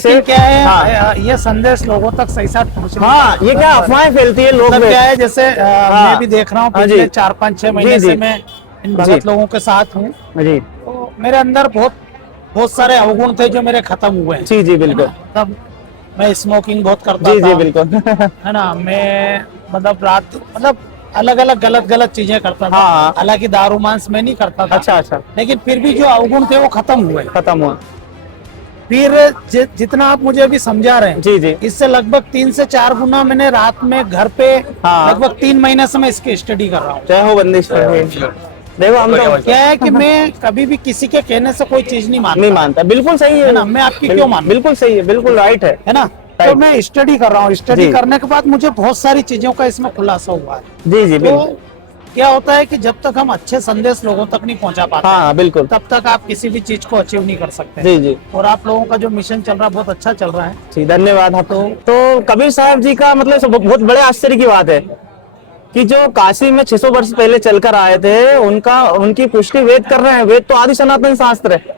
से क्या है हाँ ये संदेश लोगों तक सही साथ पहुंचना। हाँ, ये क्या अफवाहें फैलती है लोग मतलब क्या है जैसे मैं भी देख रहा हूँ हाँ पिछले जी 4-5-6 जी महीने जी से मैं इन जी भगत लोगों के साथ हूँ। जी तो मेरे अंदर बहुत बहुत सारे अवगुण थे जो मेरे खत्म हुए हैं, जी जी है ना। बिल्कुल मतलब मैं स्मोकिंग बहुत करता जी था, जी बिल्कुल है ना। मैं मतलब रात मतलब अलग अलग गलत गलत चीजें करता था। हाँ हालांकि दारू मांस मैं नहीं करता था, अच्छा अच्छा लेकिन फिर भी जो अवगुण थे वो खत्म हुए। खत्म हुआ फिर जितना आप मुझे अभी समझा रहे हैं जी जी इससे लगभग 3 से 4 गुना मैंने रात में घर पे हाँ लगभग 3 महीने से मैं इसकी स्टडी कर रहा हूँ। जय हो बंदिश देखो हम तो क्या है कि मैं कभी भी किसी के कहने से कोई चीज नहीं नहीं मानता, मानता बिल्कुल सही है है ना। मैं आपकी क्यों मानूं, बिल्कुल सही है बिल्कुल राइट है ना। तो राइट मैं स्टडी कर रहा हूँ, स्टडी जी करने के बाद मुझे बहुत सारी चीजों का इसमें खुलासा हुआ है। जी जी तो बिल्कुल क्या होता है कि जब तक हम अच्छे संदेश लोगों तक नहीं पहुंचा पाते हाँ बिल्कुल तब तक आप किसी भी चीज को अचीव नहीं कर सकते। जी जी और आप लोगों का जो मिशन चल रहा है बहुत अच्छा चल रहा है। जी धन्यवाद आपको। तो कबीर साहब जी का मतलब बहुत बड़े आश्चर्य की बात है कि जो काशी में 600 वर्ष पहले चलकर आए थे उनका उनकी पुष्टि वेद कर रहे हैं। वेद तो आदि सनातन शास्त्र है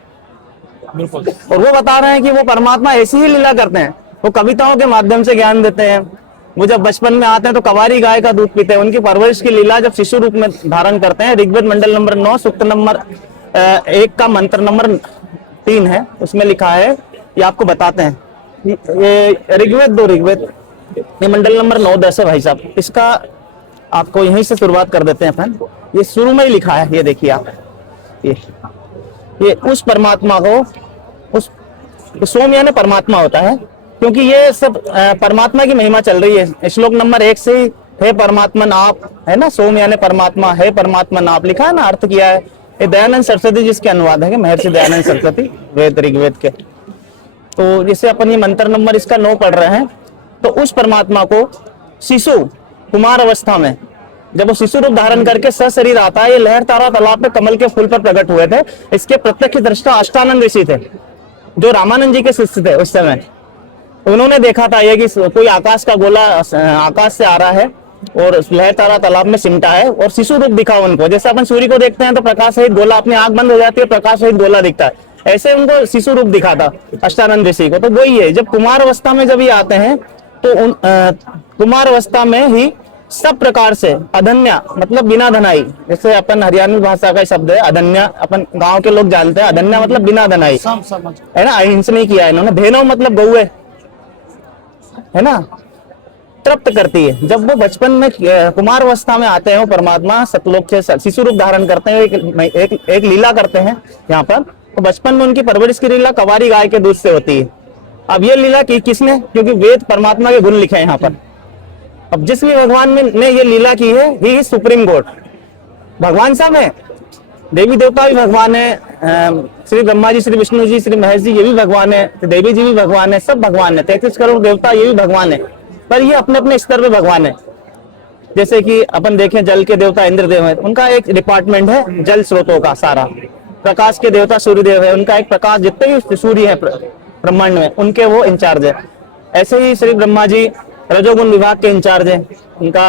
बिल्कुल। और वो बता रहे हैं कि वो परमात्मा ऐसी ही लीला करते हैं। वो कविताओं के माध्यम से ज्ञान देते हैं। वो जब बचपन में आते हैं तो कवारी गाय का दूध पीते हैं। उनकी परवरिश की लीला जब शिशु रूप में धारण करते हैं। ऋग्वेद मंडल नंबर 9 सूक्त नंबर 1 का मंत्र नंबर 3 है, उसमें लिखा है, ये आपको बताते हैं। ये ऋग्वेद ये मंडल नंबर 9-10 है भाई साहब। इसका आपको यहीं से शुरुआत कर देते हैं अपन। ये शुरू में ही लिखा है, ये देखिए आप, ये उस परमात्मा को, उस सोम यानी परमात्मा होता है, क्योंकि ये सब परमात्मा की महिमा चल रही है। श्लोक नंबर 1 से ही हे परमात्मन आप, है ना, सोम यानी परमात्मा, हे परमात्मन आप लिखा है ना, अर्थ किया है। ये दयानंद सरस्वती जिसके अनुवाद है कि महर्षि दयानंद सरस्वती वेद ऋग्वेद के। तो जैसे अपन ये मंत्र नंबर इसका 9 पढ़ रहे हैं, तो उस परमात्मा को शिशु कुमार अवस्था में जब वो शिशु रूप धारण करके सशरीर आता है, ये लहर तारा तालाब पे कमल के फूल पर प्रकट हुए थे। इसके प्रत्यक्ष दृष्टा अष्टानंद ऋषि थे जो रामानंद जी के शिष्य थे उस समय। उन्होंने देखा था ये कि कोई आकाश का गोला आकाश से आ रहा है और लहर तारा तालाब में सिमटा है और शिशु रूप दिखा उनको। जैसे अपन सूर्य को देखते हैं तो प्रकाश सहित गोला, अपनी आंख बंद हो जाती है, प्रकाश सहित गोला दिखता है, ऐसे उनको शिशु रूप दिखा था अष्टानंद ऋषि को। तो वही है, जब कुमार अवस्था में जब ये आते हैं तो कुमार अवस्था में ही सब प्रकार से अधन्या मतलब बिना धनाई, जैसे अपन हरियाणवी भाषा का शब्द है अधन्या, अपन गांव के लोग जानते हैं अधन्या मतलब बिना धनाई, समझ है ना। अहिंस नहीं किया इन्होंने। धेनु मतलब गौए, है ना, तृप्त करती है। जब वो बचपन में कुमार अवस्था में आते हैं, वो परमात्मा सतलोक से शिशु रूप धारण करते हैं, एक लीला करते हैं यहाँ पर। तो बचपन में उनकी परवरिश की लीला कवारी गाय के दूध से होती है। अब ये लीला की किसने, क्योंकि वेद परमात्मा के गुण लिखे हैं यहाँ पर। अब जिस भी भगवान ने ये लीला की है, ही इज सुप्रीम गॉड। भगवान सब है, देवी देवता भी भगवान है, श्री ब्रह्मा जी, श्री विष्णु जी, श्री महेश जी ये भी भगवान है, देवी जी भी भगवान है, सब भगवान है। 33 करोड़ देवता ये भी भगवान है, पर ये अपने अपने स्तर पे भगवान है। जैसे कि अपन देखें जल के देवता इंद्रदेव है, उनका एक डिपार्टमेंट है जल स्रोतों का सारा। प्रकाश के देवता सूर्यदेव है, उनका एक प्रकाश, जितने भी सूर्य है ब्रह्मांड में उनके वो इंचार्ज है। ऐसे ही श्री ब्रह्मा जी रजोगुण विभाग के इंचार्ज हैं, उनका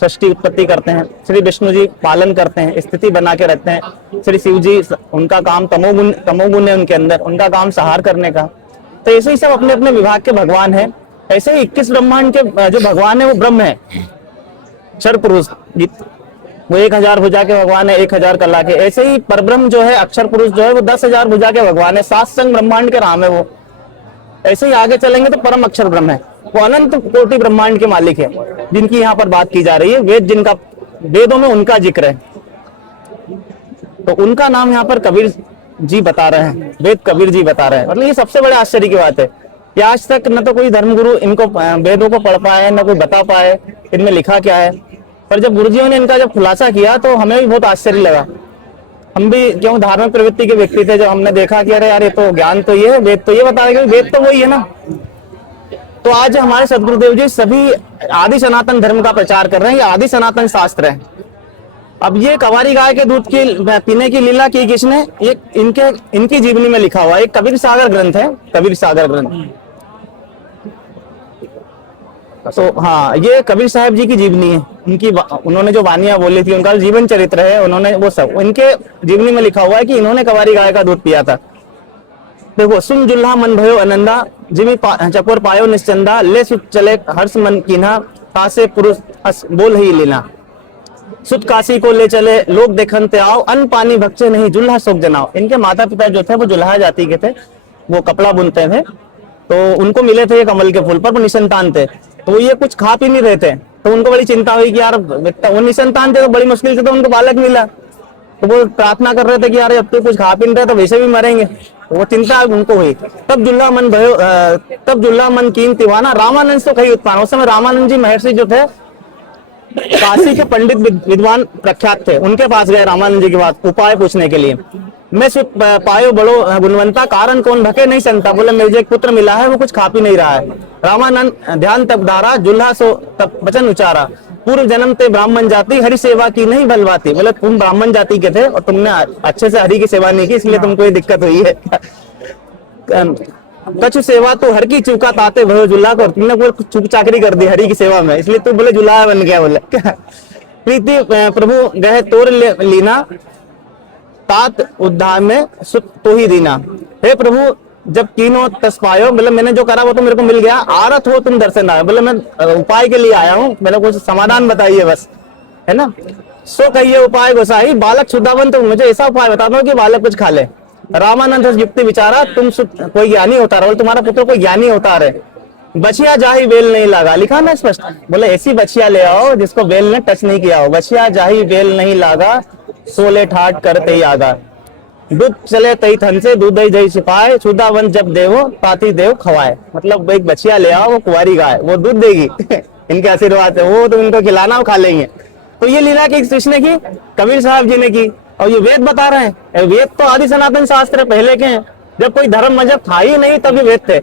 सृष्टि उत्पत्ति करते हैं। श्री विष्णु जी पालन करते हैं, स्थिति बना के रखते हैं। श्री शिव जी उनका काम तमोगुण है उनके अंदर, उनका काम संहार करने का। तो ऐसे ही सब अपने अपने विभाग के भगवान है। ऐसे ही 21 ब्रह्मांड के जो भगवान है वो ब्रह्म है, क्षर पुरुष, वो 1000 भुजा के भगवान है, 1000 कला के। ऐसे ही परब्रह्म जो है अक्षर पुरुष जो है वो 10,000 भुजा के भगवान है, 7 संग ब्रह्मांड के राम है वो। ऐसे ही आगे चलेंगे तो परम अक्षर ब्रह्म है, वो अनंत कोटि ब्रह्मांड के मालिक है, जिनकी यहाँ पर बात की जा रही है। वेद जिनका, वेदों में उनका जिक्र है, तो उनका नाम यहाँ पर कबीर जी बता रहे हैं, वेद कबीर जी बता रहे हैं। मतलब ये सबसे बड़े आश्चर्य की बात है कि आज तक न तो कोई धर्मगुरु इनको वेदों को पढ़ पाए, न कोई बता पाए इनमें लिखा क्या है। पर जब गुरुजियों ने इनका जब खुलासा किया तो हमें भी बहुत आश्चर्य लगा। हम भी क्यों धार्मिक प्रवृत्ति के व्यक्ति थे, जब हमने देखा कि अरे यार ये तो ज्ञान तो ये है, वेद तो ये बता रहे, वेद तो वही है ना। तो आज हमारे सदगुरुदेव जी सभी आदि सनातन धर्म का प्रचार कर रहे हैं, ये आदि सनातन शास्त्र है। अब ये कवारी गाय के दूध की पीने की लीला की किसने, ये इनकी जीवनी में लिखा हुआ एक कबीर सागर ग्रंथ है, कबीर सागर ग्रंथ। तो हाँ, ये कबीर साहब जी की जीवनी है, उनकी उन्होंने जो वानियां बोली थी, उनका जीवन चरित्र है, उन्होंने वो सब इनके जीवनी में लिखा हुआ है कि इन्होंने कवारी गाय का दूध पिया था। देखो, सुन जुल्हा मन भयो आनंदा, जिमी चकोर पायो निश्चंदा ले सुत चले हर्ष मन कीन्हा कासे पुरुष हस बोल ही लेना। सुत काशी को ले चले लोग देखन ते आओ अन्न पानी भक्षे नहीं जुल्हा शोक जनाओ। इनके माता पिता जो थे वो जुल्हा जाति के थे, वो कपड़ा बुनते थे, तो उनको मिले थे ये कमल के फूल पर, वो निसंतान थे, तो ये कुछ खा पी नहीं रहे थे, तो उनको बड़ी चिंता हुई कि यार वो निसंतान थे तो बड़ी मुश्किल से तो उनको बालक मिला, तो वो प्रार्थना कर रहे थे कि यार अब तो कुछ खा पी नहीं रहे तो वैसे भी मरेंगे, तो वो चिंता उनको हुई। तब जुल्ला मन कीन तिवाना रामानंद तो कही उत्पान। उस समय रामानंद जी महर्षि जो थे काशी के पंडित विद्वान प्रख्यात थे, उनके पास गए रामानंद जी के पास उपाय पूछने के लिए। मैं सुख पायो बड़ो गुणवंता कारण कौन भके नहीं संता। बोले मुझे एक पुत्र मिला है वो कुछ खा पी नहीं रहा है। रामानंद ध्यान तब धारा जुल्हा सो तब वचन उचारा पूर्व जन्म ते ब्राह्मण जाति हरि सेवा की नहीं बलवाती। बोले तुम ब्राह्मण जाति के थे और तुमने अच्छे से हरि की सेवा नहीं की इसलिए तुमको ये दिक्कत हुई है। कछु सेवा तो हर की चूका ताते भयो जुल्हा को, तुमने कोई चूक चाकरी कर दी हरि की सेवा में इसलिए तू बोले जुल्हा बन गया। बोले प्रीति प्रभु गए तोर लीना तात उद्धार में सुत तो ही दीना। हे प्रभु जब कीनो तस पायो, मतलब मैंने जो करा वो तो मेरे को मिल गया, आरत हो तुम दर्शन आए। बोले मैं उपाय के लिए आया हूँ, मेरे को समाधान बताइए बस, है ना। सो कहिए उपाय गोसाई बालक शुद्धावन, तो मुझे ऐसा उपाय बता दो कि बालक कुछ खा ले। रामानंद युक्ति विचारा तुम कोई ज्ञानी होता रहे, तुम्हारा पुत्र कोई ज्ञानी होता रहे। बछिया जाही बेल नहीं लगा, लिखा ना स्पष्ट। बोले ऐसी बछिया ले आओ जिसको बेल ने टच नहीं किया हो। बछिया जाही बेल नहीं लागा सोले ठाट करते ही आगा। दूध चले तई थन से दूध दही दही छिपाए शुद्धावन जब देवो ताती देव खवाए। मतलब एक बछिया ले आओ, वो कुंवारी गाय, वो दूध देगी इनके आशीर्वाद से, वो तो इनको खिलाना वो खा लेंगे। तो ये लीला किसने की? कबीर साहब जी ने की। और ये वेद बता रहे हैं, वेद तो आदि सनातन शास्त्र पहले के हैं, जब कोई धर्म मजहब था ही नहीं तभी वेद थे।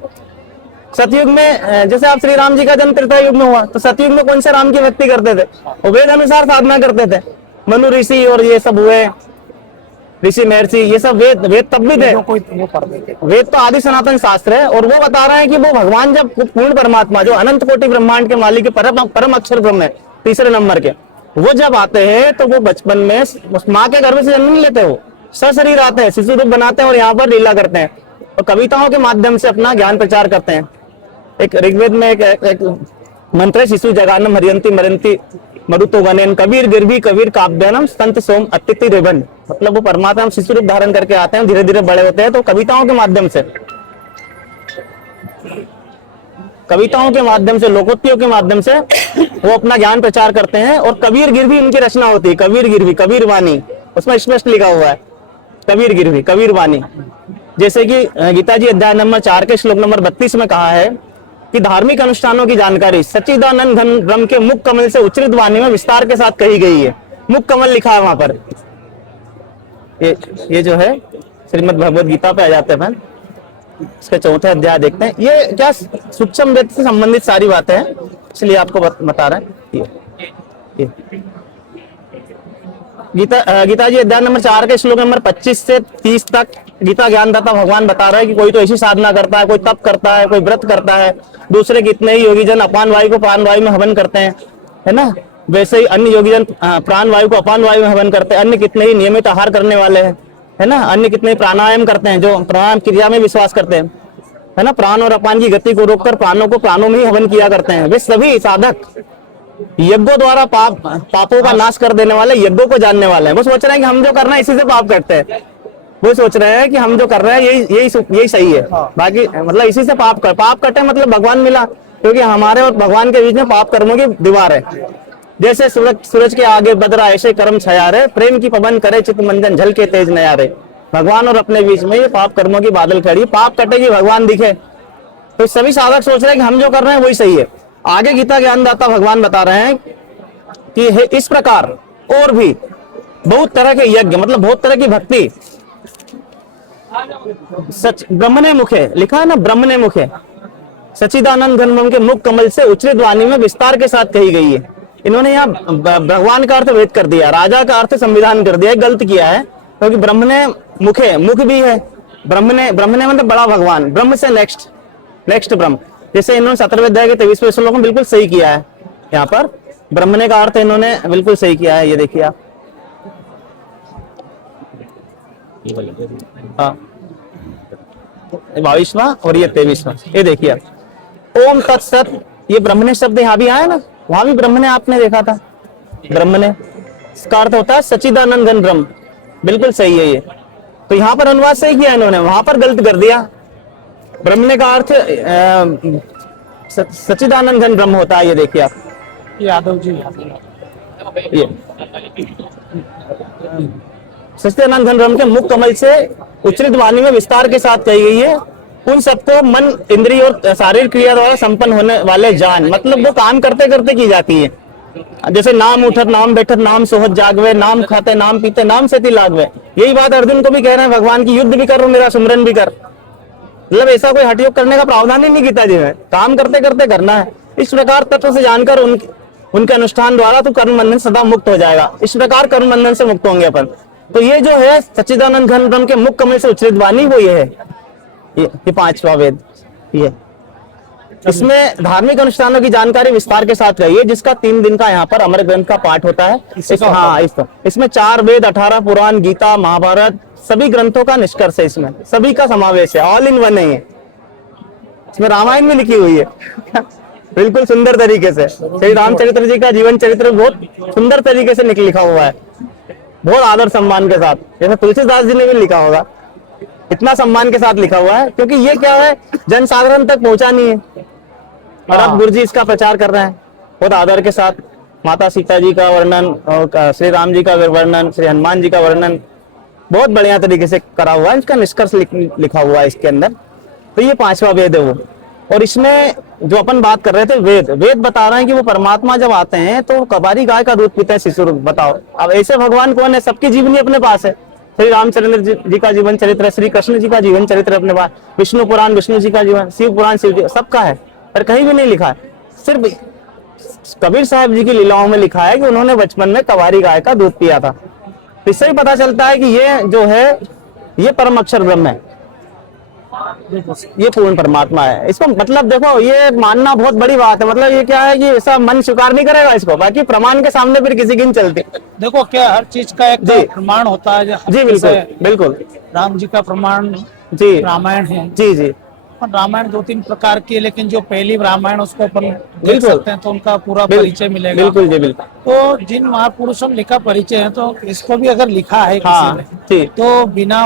सतयुग में जैसे आप श्री राम जी का जन्म त्रेता युग में हुआ, तो सतयुग में कौन से राम की भक्ति करते थे? वो वेद अनुसार साधना करते थे। मनु ऋषि और ये सब हुए ऋषि महर्षि, ये सब वेद तब भी थे। वेद तो आदि सनातन शास्त्र है, और वो बता रहे हैं कि वो भगवान जब पूर्ण परमात्मा जो अनंत कोटि ब्रह्मांड के मालिक परम अक्षर ब्रह्म है, तीसरे नंबर के, वो जब आते हैं तो वो बचपन में माँ के गर्भ से जन्म नहीं लेते, वो सशरीर आते हैं, शिशु रूप बनाते हैं और यहाँ पर लीला करते हैं और कविताओं के माध्यम से अपना ज्ञान प्रचार करते हैं। एक ऋग्वेद में एक मंत्र है, शिशु जगानम हरियंती मरंती मरुतो गणेन कबीर गिरवी कबीर काव्यानम संत सोम अतिथि रेबन। मतलब वो परमात्मा शिशु रूप धारण करके आते हैं, धीरे धीरे बड़े होते हैं, तो कविताओं के माध्यम से लोकोक्तियों के माध्यम से वो अपना ज्ञान प्रचार करते हैं। और कबीर गिरवी उनकी रचना होती है, कबीर गिरवी कबीर वाणी, उसमें स्पष्ट लिखा हुआ है कबीर गिरवी कबीर वाणी। जैसे कि गीता जी अध्याय नंबर 4 के श्लोक नंबर 32 में कहा है कि धार्मिक अनुष्ठानों की जानकारी सच्चिदानंद घन ब्रह्म के मुख कमल से उच्चरित वाणी में विस्तार के साथ कही गई है। मुख कमल लिखा है वहां पर, ये जो है श्रीमद् भगवद गीता पे आ जाते हैं। इसके 4थे अध्याय देखते हैं। ये क्या सूक्ष्म वेद से संबंधित सारी बातें हैं, इसलिए आपको बता रहे हैं। ये गीता जी अध्याय नंबर 4 के श्लोक नंबर 25 से 30 तक गीता ज्ञानदाता भगवान बता रहे हैं कि कोई तो ऐसी साधना करता है, कोई तप करता है, कोई व्रत करता है, दूसरे कितने ही योगी जन अपान वायु को प्राण वायु में हवन करते हैं, है ना। वैसे ही अन्य योगी जन प्राण वायु को अपान वायु में हवन करते हैं। अन्य कितने ही नियमित आहार करने वाले हैं, है ना। अन्य कितने प्राणायाम करते हैं, जो प्राणायाम क्रिया में विश्वास करते हैं, है ना। प्राण और अपान की गति को रोककर प्राणों को प्राणों में ही हवन किया करते हैं। वे सभी साधक यज्ञों द्वारा पापों का नाश कर देने वाले, यज्ञों को जानने वाले हैं। वो सोच रहे हैं कि हम जो कर रहे हैं इसी से पाप करते हैं। वो सोच रहे हैं कि हम जो कर रहे हैं यही सही है, बाकी मतलब इसी से पाप कटे, मतलब भगवान मिला, क्योंकि हमारे और भगवान के बीच में पाप कर्मों की दीवार है। जैसे सूरज के आगे बदरा ऐसे कर्म छयारे, प्रेम की पवन करे चित मंजन झल के तेज नयारे। भगवान और अपने बीच में ये पाप कर्मों की बादल खड़ी, पाप कटेगी भगवान दिखे। तो सभी साधक सोच रहे हैं कि हम जो कर रहे हैं वही सही है। आगे गीता ज्ञानदाता भगवान बता रहे हैं कि इस प्रकार और भी बहुत तरह के यज्ञ, मतलब बहुत तरह की भक्ति सच ब्रह्मणे मुखे, लिखा है ना ब्रह्मणे मुखे, सच्चिदानंद घन के मुख कमल से उच्चरित वाणी में विस्तार के साथ कही गई है। इन्होंने यहाँ भगवान का अर्थ वेद कर दिया, राजा का अर्थ संविधान कर दिया, गलत किया है। क्योंकि ब्रह्मणे मुखे, मुख भी है, ब्रह्मणे मतलब बड़ा भगवान, ब्रह्म से नेक्स्ट ब्रह्म। जैसे इन्होंने 17वें अध्याय के 23वें श्लोक में बिल्कुल सही किया है। यहाँ पर ब्रह्मणे का अर्थ इन्होंने बिल्कुल सही किया है, ये देखिए आप। हाँ 22वां और ये 23वां। ये देखिए आप, ओम तत्सत, ये ब्रह्मणे शब्द यहाँ भी आया ना, वहां भी ब्रह्मणे आपने देखा था, ब्रह्मणे, इसका अर्थ होता है सच्चिदानंद घन ब्रह्म। बिल्कुल सही है ये। तो यहाँ पर अनुवाद सही किया इन्होंने, वहां पर गलत कर दिया। ब्रह्मणे का अर्थ सच्चिदानंद घन ब्रह्म होता है। ये देखिए आप, यादव जी, ये सच्चिदानंद घन ब्रह्म के मुख कमल से उच्चरित वाणी में विस्तार के साथ कही गई है। उन सबको मन, इंद्रिय और शारीरिक क्रिया द्वारा संपन्न होने वाले जान, मतलब वो काम करते करते की जाती है। जैसे नाम उठत नाम बैठत नाम सोहत जागवे, नाम खाते नाम पीते नाम से लागवे। यही बात अर्जुन को भी कह रहे हैं भगवान की, युद्ध भी कर और मेरा सुमरन भी कर। मतलब ऐसा कोई हठयोग करने का प्रावधान ही नहीं गीता जी में, काम करते करते करना है। इस प्रकार तत्व से जानकर उनके अनुष्ठान द्वारा तो कर्म बंधन सदा मुक्त हो जाएगा। इस प्रकार कर्म बंधन से मुक्त होंगे अपन। तो ये जो है सच्चिदानंद घन ब्रह्म के मुख कमल से उच्चरित वाणी, वो ये है, ये 5वां वेद। ये इसमें धार्मिक अनुष्ठानों की जानकारी विस्तार के साथ रही है, जिसका 3 दिन का यहाँ पर अमर ग्रंथ का पाठ होता है। इसमें 4 वेद, 18 पुराण, गीता, महाभारत, सभी ग्रंथों का निष्कर्ष है, इसमें सभी का समावेश है, ऑल इन वन है ये। इसमें रामायण भी लिखी हुई है बिल्कुल सुंदर तरीके से। श्री रामचरित्र जी का जीवन चरित्र बहुत सुंदर तरीके से लिखा हुआ है, बहुत आदर सम्मान के साथ, जैसे तुलसीदास जी ने भी लिखा होगा। इतना सम्मान के साथ लिखा हुआ है, क्योंकि ये क्या है, जन साधारण तक पहुंचा नहीं है। और अब गुरु जी इसका प्रचार कर रहे हैं बहुत आदर के साथ। माता सीता जी का वर्णन और श्री राम जी का वर्णन, श्री हनुमान जी का वर्णन बहुत बढ़िया तरीके से करा हुआ है। इसका निष्कर्ष लिखा हुआ है इसके अंदर। तो ये 5वां वेद है वो। और इसमें जो अपन बात कर रहे थे, वेद बता रहे हैं कि वो परमात्मा जब आते हैं तो कबारी गाय का दूध पीते हैं शिशु। बताओ अब ऐसे भगवान कौन है? सबकी जीवनी अपने पास है। श्री रामचंद्र जी का जीवन चरित्र, श्री कृष्ण जी का जीवन चरित्र अपने पास, विष्णु पुराण विष्णु जी का जीवन, शिव पुराण शिव जी, सबका है। पर कहीं भी नहीं लिखा है, सिर्फ कबीर साहब जी की लीलाओं में लिखा है कि उन्होंने बचपन में कबारी गाय का दूध पिया था। इससे ही पता चलता है कि ये जो है ये परम अक्षर ब्रह्म है, ये पूर्ण परमात्मा है। इसको मतलब देखो, ये मानना बहुत बड़ी बात है। मतलब ये क्या है कि ऐसा मन स्वीकार नहीं करेगा इसको, बाकी प्रमाण के सामने फिर किसी की नहीं चलती। देखो क्या हर चीज का एक प्रमाण होता है। जी बिल्कुल बिल्कुल। राम जी का प्रमाण जी रामायण है। जी जी। रामायण 2-3 प्रकार की है, लेकिन जो पहली रामायण उसको अपन देख सकते हैं तो उनका पूरा परिचय मिलेगा। बिल्कुल जी बिल्कुल। तो जिन महापुरुषों ने लिखा परिचय है, तो इसको भी अगर लिखा है किसी ने तो बिना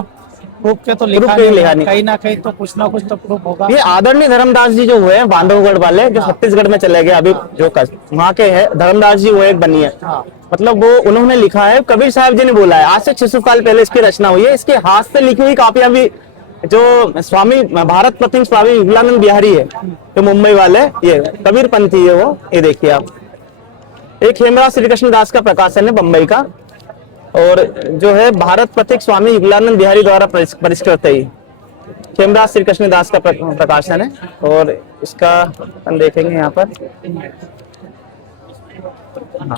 प्रूफ के तो लिखा नहीं, कहीं ना कहीं तो कुछ ना कुछ तो प्रूफ होगा। ये आदरणीय धर्मदास जी जो हुए हैं बांधवगढ़ वाले, जो छत्तीसगढ़ में चले गए अभी, जो वहाँ के हैं धर्मदास जी, वो एक बनी है। मतलब वो उन्होंने लिखा है, कबीर साहब जी ने बोला है, आज से 600 साल पहले इसकी रचना हुई है। इसके हाथ से लिखी हुई कापियां भी, जो स्वामी भारत प्रतिम स्वामी विवेकानंद बिहारी है जो मुंबई वाले, ये कबीर पंथी है वो। ये देखिए आप, एक हेमराज श्री कृष्ण दास का प्रकाशन है बम्बई का, और जो है भारत पथिक स्वामी विवेकानंद बिहारी द्वारा परिष्कृत है। हेमराज श्री कृष्ण दास का प्रकाशन है। और इसका हम देखेंगे यहाँ पर, हाँ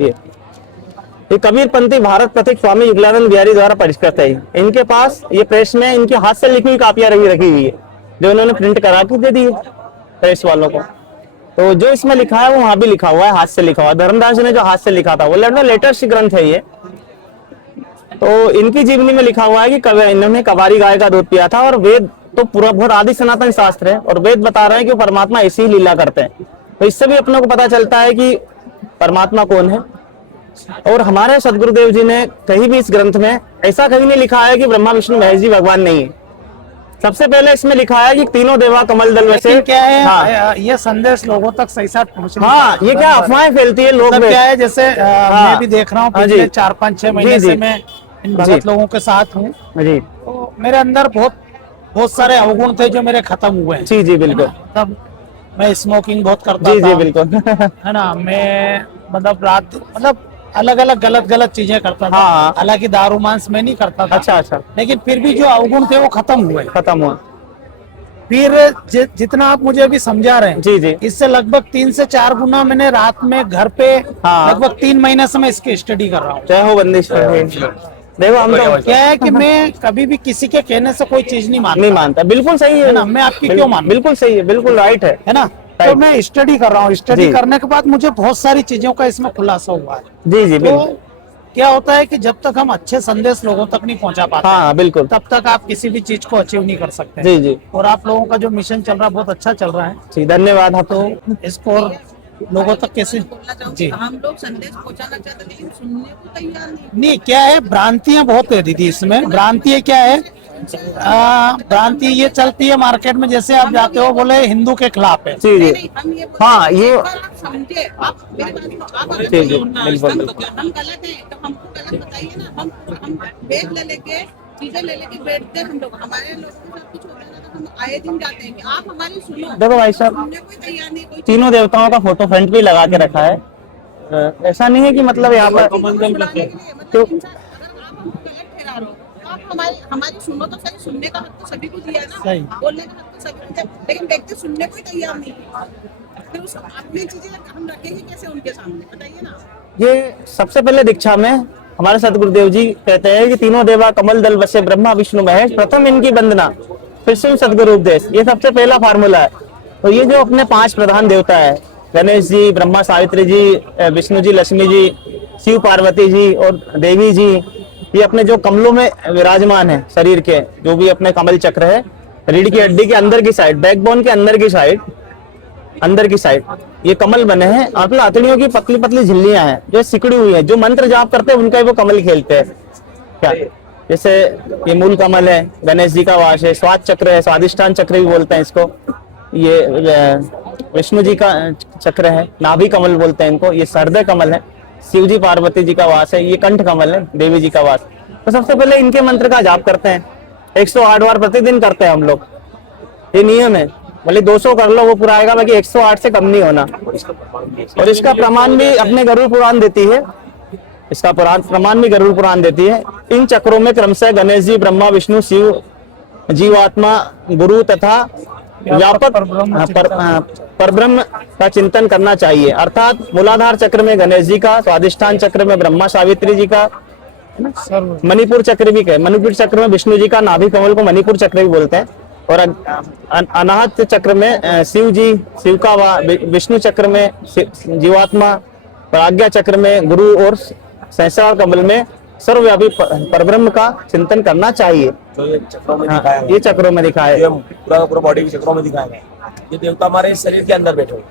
ये कबीर पंथी भारत पथिक स्वामी विवेकानंद बिहारी द्वारा परिष्कृत है। इनके पास ये प्रेस में इनके हाथ से लिखी हुई कापियां रखी हुई है, जो इन्होंने प्रिंट करा के दे दी है प्रेस वालों को। तो जो इसमें लिखा है वो वहां भी लिखा हुआ है, हाथ से लिखा हुआ है। धर्मदास जी ने जो हाथ से लिखा था वो लेटेस्ट ग्रंथ है ये। तो इनकी जीवनी में लिखा हुआ है कि इन्होंने कबारी गाय का दूध पिया था। और वेद तो पूरा बहुत आदि सनातन शास्त्र है, और वेद बता रहे हैं कि परमात्मा ऐसी ही लीला करते हैं। तो इससे भी अपने को पता चलता है कि परमात्मा कौन है। और हमारे सदगुरुदेव जी ने कहीं भी इस ग्रंथ में ऐसा कहीं नहीं लिखा है कि ब्रह्मा विष्णु महेश जी भगवान नहीं है। सबसे पहले इसमें लिखा है कि तीनों देवा कमल दल वैसे। क्या है, हाँ, ये संदेश लोगों तक सही साथ पहुंचने, हाँ, ये क्या अफवाहें फैलती है लोग में। क्या है, जैसे मैं भी देख रहा हूँ पिछले 4-5-6 महीने से मैं इन भगत लोगों के साथ हूँ। तो मेरे अंदर बहुत सारे अवगुण थे जो मेरे खत्म हुए हैं। जी जी बिल्कुल। तब मैं स्मोकिंग बहुत करता था। जी बिल्कुल है ना, मैं मतलब रात अलग अलग गलत चीजें करता था। हाँ। हालांकि दारू मांस में नहीं करता था। अच्छा। लेकिन फिर भी जो अवगुण थे वो खत्म हुआ। फिर जितना आप मुझे अभी समझा रहे हैं, जी इससे लगभग 3 से 4 गुना मैंने रात में घर पे लगभग 3 महीने से मैं इसकी स्टडी कर रहा हूँ। जय हो बंदिश। देखो हम तो क्या है कि मैं कभी भी किसी के कहने से कोई चीज नहीं मानता। बिल्कुल सही है ना, मैं आपकी क्यों मानूं? बिल्कुल सही है, बिल्कुल राइट है ना। तो मैं स्टडी कर रहा हूँ। स्टडी करने के बाद मुझे बहुत सारी चीजों का इसमें खुलासा हुआ है। जी तो क्या होता है कि जब तक हम अच्छे संदेश लोगों तक नहीं पहुंचा पाते, हाँ बिल्कुल, तब तक आप किसी भी चीज को अचीव नहीं कर सकते। जी जी और आप लोगों का जो मिशन चल रहा है बहुत अच्छा चल रहा है, जी, धन्यवाद आप। तो इसको और लोगों तक कैसे जी हम लोग संदेश पहुंचाना चाहते लेकिन सुनने को तैयार नहीं। नहीं, क्या है, भ्रांतियां बहुत है दीदी इसमें। भ्रांति क्या है, भ्रांति ये चलती है मार्केट में, जैसे आप जाते हो बोले हिंदू के खिलाफ है। जी जी नहीं, हम ये बोलते हाँ, हैं कि ये एक बार आप समझे, आप मेरी बात को आप अगर जी जी हम बिल्कुल बिल्कुल। हम गलत हैं तो हमको गलत बताइए ना। हम बैग ले लेके चीजें ले लेके बैठते हैं हम लोग, हमारे लोगों के साथ कुछ होता है ना तो हम आए दिन जाते हैं कि आप हमारी सुनो। देखो भाई साहब, सुनने कोई तैयार नहीं, कोई तीनों देवताओं का फोटो फ्रंट भी लगा के रखा है। ऐसा नहीं है कि मतलब यहाँ पर सुनाने के लिए, तो मतलब इंसान अगर आप हमको गलत ठहरा रहे हो तो आप हमारी सुनो तो सही। सुनने का हक तो सभी को दिया है ना, सही। बोलने का हक तो सभी को दिया, लेकिन व्यक्ति सुनने को ही तैयार नहीं है। फिर उस अपनी चीजें हम रखेंगे कैसे उनके सामने, बताइए ना। ये सबसे पहले दीक्षा में हमारे सदगुरुदेव जी कहते हैं कि तीनों देवा कमल दल बसे ब्रह्मा विष्णु महेश, प्रथम इनकी वंदना फिर सुन सदगुरु उपदेश। ये सबसे पहला फार्मूला है। तो ये जो अपने 5 प्रधान देवता है, गणेश जी, ब्रह्मा सावित्री जी, विष्णु जी, लक्ष्मी जी, शिव पार्वती जी और देवी जी, ये अपने जो कमलों में विराजमान है शरीर के, जो भी अपने कमल चक्र है, रीढ़ की हड्डी के अंदर की साइड, बैकबोन के अंदर की साइड ये कमल बने हैं। मतलब हथेलियों की पतली पतली झिल्लियां हैं जो सिकड़ी हुई है। जो मंत्र जाप करते हैं उनका ही वो कमल खेलते हैं क्या। जैसे ये मूल कमल है, गणेश जी का वास है, स्वाद चक्र है, स्वादिष्ठान चक्र भी बोलते हैं इसको। ये विष्णु जी का चक्र है, नाभि कमल बोलते हैं इनको। ये हृदय कमल है, शिव जी पार्वती जी का वास है। ये कंठ कमल है, देवी जी का वास। तो सबसे पहले इनके मंत्र का जाप करते हैं, 108 बार प्रतिदिन करते हैं हम लोग। ये नियम है, भले 200 कर लो वो पूरा आएगा, बाकी 108 से कम नहीं होना। और इसका प्रमाण भी अपने गरुड़ पुराण देती है, इसका प्रमाण भी गरुड़ पुराण देती है। इन चक्रों में क्रमशः गणेश जी, ब्रह्मा, विष्णु, शिव, जीवात्मा, गुरु तथा व्यापक परब्रह्म का चिंतन करना चाहिए। अर्थात मूलाधार चक्र में गणेश जी का, स्वादिष्ठान चक्र में ब्रह्मा सावित्री जी का, मणिपुर चक्र भी कहे, मणिपुर चक्र में विष्णु जी का नाभि कमल को मणिपुर चक्र भी बोलते हैं। और अनाहत चक्र में शिव जी, शिव का विष्णु चक्र में जीवात्मा, प्राज्ञा चक्र में गुरु और सहस्रार कमल में सर्वव्यापी परब्रह्म का चिंतन करना चाहिए। तो ये चक्रों में दिखाया है, ये चक्रों में दिखाया है, पूरा बॉडी के चक्रों में दिखाया है। ये देवता हमारे शरीर के अंदर बैठे हैं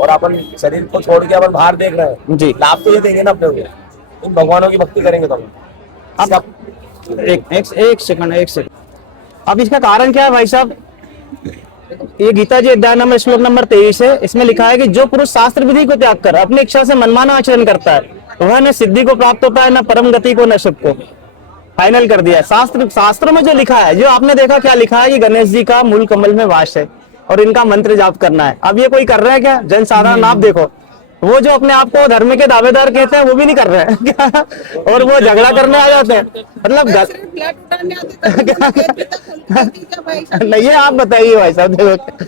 और अपन शरीर को छोड़ के अपन बाहर देख रहे हैं जी। लाभ तो ये देंगे ना अपने को, इन भगवानों की भक्ति करेंगे तो अब एक सेकंड। अब इसका कारण क्या है भाई साहब? ये गीता जी अध्याय नंबर श्लोक नंबर 23 है। इसमें लिखा है कि जो पुरुष शास्त्र विधि को त्याग कर अपनी इच्छा से मनमाना आचरण करता है वह न सिद्धि को प्राप्त होता है, न परम गति को, न सुख को। फाइनल कर दिया है। शास्त्रों में जो लिखा है, जो आपने देखा क्या लिखा है कि गणेश जी का मूल कमल में वास है और इनका मंत्र जाप करना है। अब ये कोई कर रहा है क्या? जन साधारण आप देखो, वो जो अपने आप को धर्म के दावेदार कहते हैं वो भी नहीं कर रहे हैं और वो झगड़ा करने आ जाते हैं। मतलब नहीं है, आप बताइए भाई साहब। देखो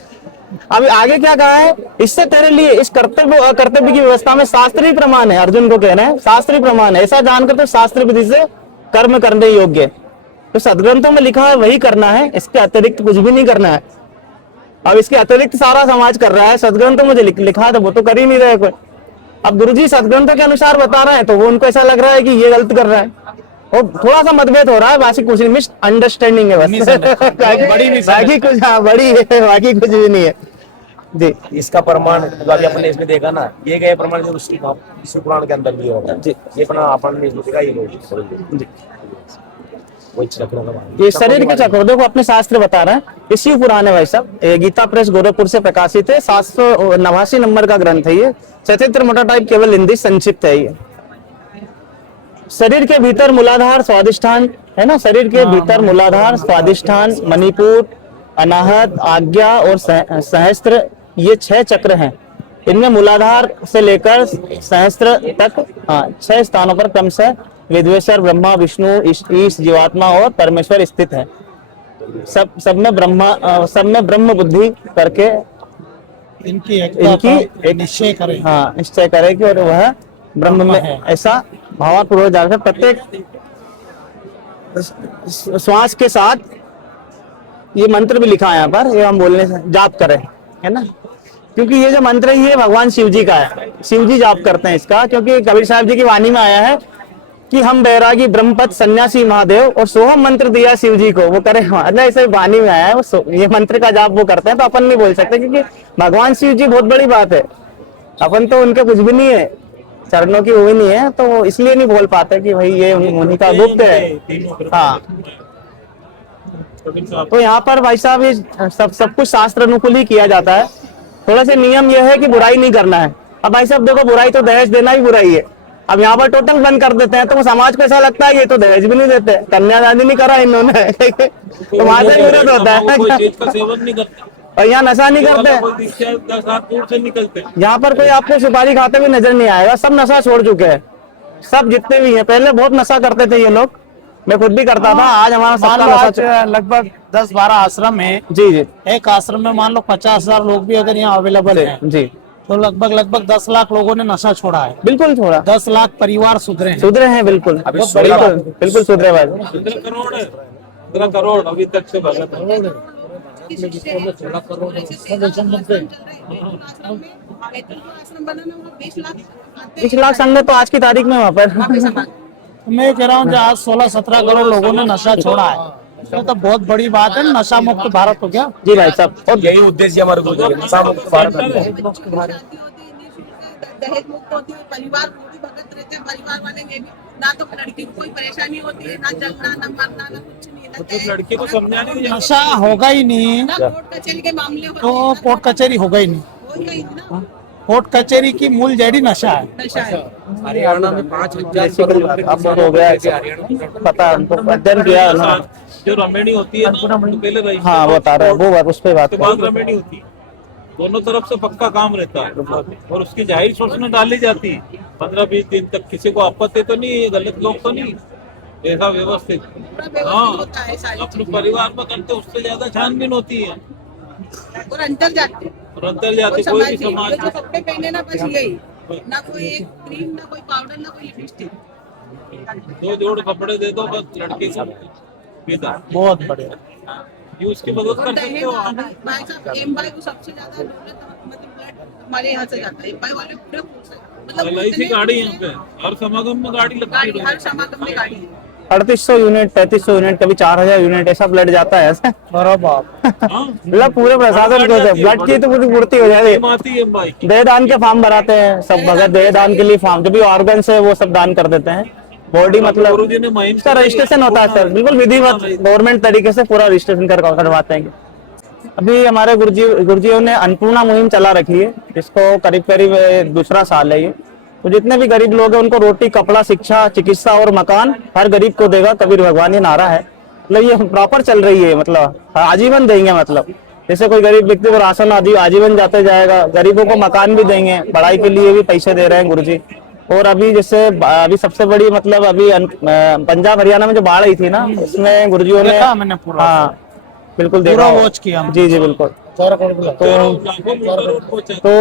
अब आगे क्या कहा है, इससे तेरे लिए इस कर्तव्य की व्यवस्था में शास्त्रीय प्रमाण है। अर्जुन को कहना है शास्त्रीय प्रमाण है, ऐसा जानकर तो शास्त्र विधि से कर्म करने योग्य। तो सदग्रंथों में लिखा है वही करना है, इसके अतिरिक्त कुछ भी नहीं करना है। अब इसके अतिरिक्त सारा समाज कर रहा है, सदग्रंथों में जो लिखा है तो वो तो कर ही नहीं रहे कोई। अब गुरुजी सदग्रंथों के अनुसार बता रहे हैं तो वो उनको ऐसा लग रहा है कि ये गलत कर रहा है और थोड़ा सा मतभेद हो रहा है, बाकी कुछ नहीं, मिस अंडरस्टैंडिंग है बस। बाकी कुछ, हाँ बड़ी है, बाकी कुछ भी नहीं है जी। इसका प्रमाण जो अभी अपने इसमें देखा ना, ये गए प्रमाण जो विष्णु पुराण के अंदर भी होगा जी। ये अपना अपन ने इसमें देखा ये वही चक्रों का, ये शरीर के चक्र देखो अपने शास्त्र बता रहे हैं। ये शिव पुराण है भाई साहब, गीता प्रेस गोरखपुर से प्रकाशित है, 789 नंबर का ग्रंथ है ये। चतुर्थ मोटा टाइप केवल हिंदी संक्षिप्त है ये। शरीर के भीतर मूलाधार स्वादिष्ठान है ना, शरीर के भीतर मूलाधार, स्वादिष्ठान, मणिपुर, अनाहत, आज्ञा और सहस्त्र, ये 6 चक्र हैं। इनमें मूलाधार से लेकर सहस्त्र तक 6 स्थानों पर क्रमशः विद्वेश्वर, ब्रह्मा, विष्णु, ईश, जीवात्मा और परमेश्वर स्थित है। सब में ब्रह्म बुद्धि करके इनकी निश्चय करें, हाँ निश्चय करें कि और वह ब्रह्म में है। ऐसा भावापूर्वक जाकर प्रत्येक श्वास के साथ ये मंत्र भी लिखा है यहाँ पर, ये हम बोलने से जाप करें, है ना। क्योंकि ये जो मंत्र है ये भगवान शिव जी का है, शिव जी जाप करते हैं इसका। क्योंकि कबीर साहब जी की वाणी में आया है कि हम बैरागी ब्रह्मपत सन्यासी महादेव और सोहम मंत्र दिया शिव जी को, वो करे मतलब ऐसे वाणी में आया है ये मंत्र का जाप वो करते हैं, तो अपन नहीं बोल सकते क्योंकि भगवान शिव जी बहुत बड़ी बात है, अपन तो उनके कुछ भी नहीं है, चरणों की वो ही नहीं है, तो इसलिए नहीं बोल पाते कि भाई ये उन्हीं का गुप्त है। हाँ, तो यहाँ पर भाई साहब ये सब कुछ शास्त्र अनुकूल ही किया जाता है। थोड़ा सा नियम यह है कि बुराई नहीं करना है। अब भाई साहब देखो, बुराई तो दहेज देना ही बुराई है। अब यहाँ पर टोटल बंद कर देते हैं तो समाज को ऐसा लगता है ये तो दहेज भी नहीं देते, कन्यादान नहीं करा इन्होंने तो वहां से विरोध होता है। और यहाँ नशा नहीं करते, यहाँ पर कोई आपको सुपारी खाते भी नजर नहीं आएगा, सब नशा छोड़ चुके हैं, सब जितने भी हैं। पहले बहुत नशा करते थे ये लोग, मैं खुद भी करता था। आज हमारा सबका नशा लगभग 10-12 आश्रम है। जी जी, एक आश्रम में मान लो 50,000 लोग भी अगर यहाँ अवेलेबल है जी, तो लगभग 10 लाख लोगों ने नशा छोड़ा है। बिल्कुल छोड़ा, 10 लाख परिवार सुधरे हैं। बिल्कुल बिल्कुल सुधरे भाई। 15 करोड़ अभी तक से भगत आश्रम बनाना 20 लाख 20 लाख संगत तो आज की तारीख में वहाँ पर मैं कह रहा हूँ आज 16-17 करोड़ लोगों ने नशा छोड़ा है, ये तो बहुत बड़ी बात है। नशा मुक्त भारत हो गया। जी भाई साहब, और यही उद्देश्य हमारे गुरु जी का, नशा मुक्त भारत है। दहेज मुक्त होती है, परिवार पूरी भगत रहते हैं, परिवार वाले में भी ना तो लड़की को कोई परेशानी होती है, ना जलना, ना मरना, ना कुछ नहीं, ना लड़की को समझाने की नशा होगा ही नहीं ना कोर्ट कचहरी के मामले होते तो हैं, कोर्ट कचहरी होगा ही नहीं। हो गई ना, कोर्ट कचहरी की मूल जड़ी नशा है। नशा है। हरियाणा में 5,000 अब हो गया पता, हमको अध्ययन किया है ना। जो रमेडी होती है ना, तो पहले रजिस्टर हाँ वो बता रहे हैं, वो बात उस पे बात के बाद रमेडी होती है, दोनों तरफ से पक्का काम रहता है और उसकी जाहिर सूचना डाली जाती है 15-20 दिन तक। किसी को आपत्ति तो नहीं, गलत लोग तो नहीं, ऐसा व्यवस्थित। पूरा व्यवस्थित हाँ, होता है सारी अपने परिवार में करते उससे ज्यादा छानबीन होती है और अंदर जाते हैं। और अंतर जाति कोई कोई समाज भी नहीं, समाज जो कपड़े पहने ना बस यही, ना कोई क्रीम, ना कोई पाउडर, ना कोई लिपस्टिक। 2 जोड़ कपड़े दे दो बस लड़के को विदा। बहुत बढ़िया। ये उसकी मदद और कर सकते दहेज हो आप। भाई साहब, एम भाई को सबसे ज्यादा दौलत मतलब ब्लड हमारे यहाँ से जाता है। एम भाई वाले पूरे खुश हैं, मतलब LIC इतने गाड़ी खुश यहाँ हैं, पे हर समागम में गाड़ी लगती गाड़ी है। हर समागम में गाड़ी है। 3800 यूनिट, 3300 यूनिट, कभी 4000 यूनिट ऐसा ब्लड जाता है ऐसे। हाँ, मतलब पूरे प्रशासन को ब्लड की तो पूरी पूर्ति हो जाती है। आती है भाई। देह दान के फॉर्म भराते हैं सब भगत, देह दान के लिए फॉर्म, जो भी ऑर्गन्स है वो सब दान कर देते हैं। बॉडी मतलब गुरुजी ने माइंड इसका रजिस्ट्रेशन होता है सर, बिल्कुल विधिवत गवर्नमेंट तरीके से पूरा रजिस्ट्रेशन करवाते हैं। अभी हमारे गुरुजियों ने अन्नपूर्णा मुहिम चला रखी है, जिसको करीब करीब दूसरा साल है ये। तो जितने भी गरीब लोग हैं उनको रोटी, कपड़ा, शिक्षा, चिकित्सा और मकान हर गरीब को देगा कबीर भगवान, ये नारा है। मतलब ये प्रॉपर चल रही है, मतलब आजीवन देंगे। मतलब जैसे कोई गरीब व्यक्ति को राशन आजीवन जाते जाएगा, गरीबों को मकान भी देंगे, पढ़ाई के लिए भी पैसे दे रहे हैं गुरुजी। और अभी जैसे अभी सबसे बड़ी मतलब अभी पंजाब हरियाणा में जो बाढ़ आई थी ना, उसमें गुरुजियों ने, हाँ बिल्कुल देखा, वॉच किया। जी जी बिल्कुल। तो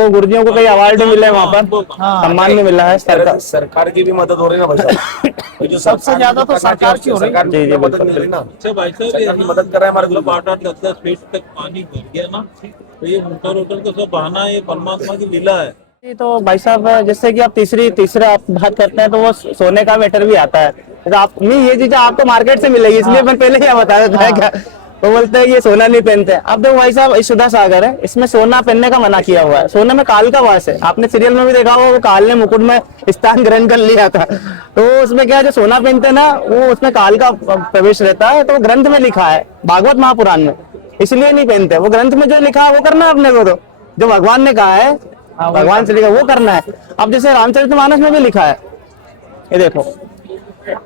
गुरुजियों को कई अवार्ड मिले वहाँ पर, सम्मान भी मिला है। सरकार की भी मदद हो रही है ना भाई साहब। जो सबसे ज्यादा तो सरकार की हो रही है। सरकार जी, जी, मदद मिल रही है ना। अच्छा भाई साहब, सरकार की मदद कर रहा है हमारे गुरु। 8-10 फीट तक पानी भर गया ना, तो ये मोटर तो सब बहाना है, ये परमात्मा की लीला है। तो भाई साहब जैसे कि आप तीसरा आप बात करते हैं तो वो सोने का मैटर भी आता है। तो आप नहीं, ये चीजें आपको मार्केट से मिलेगी, इसलिए मैं पहले क्या बता देता है क्या, वो बोलते हैं ये सोना नहीं पहनते। अब देखो भाई साहब, शुद्धा सागर है, इसमें सोना पहनने का मना किया हुआ है। सोने में काल का वास है, आपने सीरियल में भी देखा होगा, वो काल ने मुकुट में स्थान ग्रहण कर लिया था। तो उसमें क्या है, जो सोना पहनते हैं ना, वो उसमें काल का प्रवेश रहता है। तो ग्रंथ में लिखा है, भागवत महापुराण में, इसलिए नहीं पहनते। वो ग्रंथ में जो लिखा है वो करना है अपने को, तो जो भगवान ने कहा है, भगवान से लिखा वो करना है। अब जैसे रामचरितमानस में भी लिखा है, ये देखो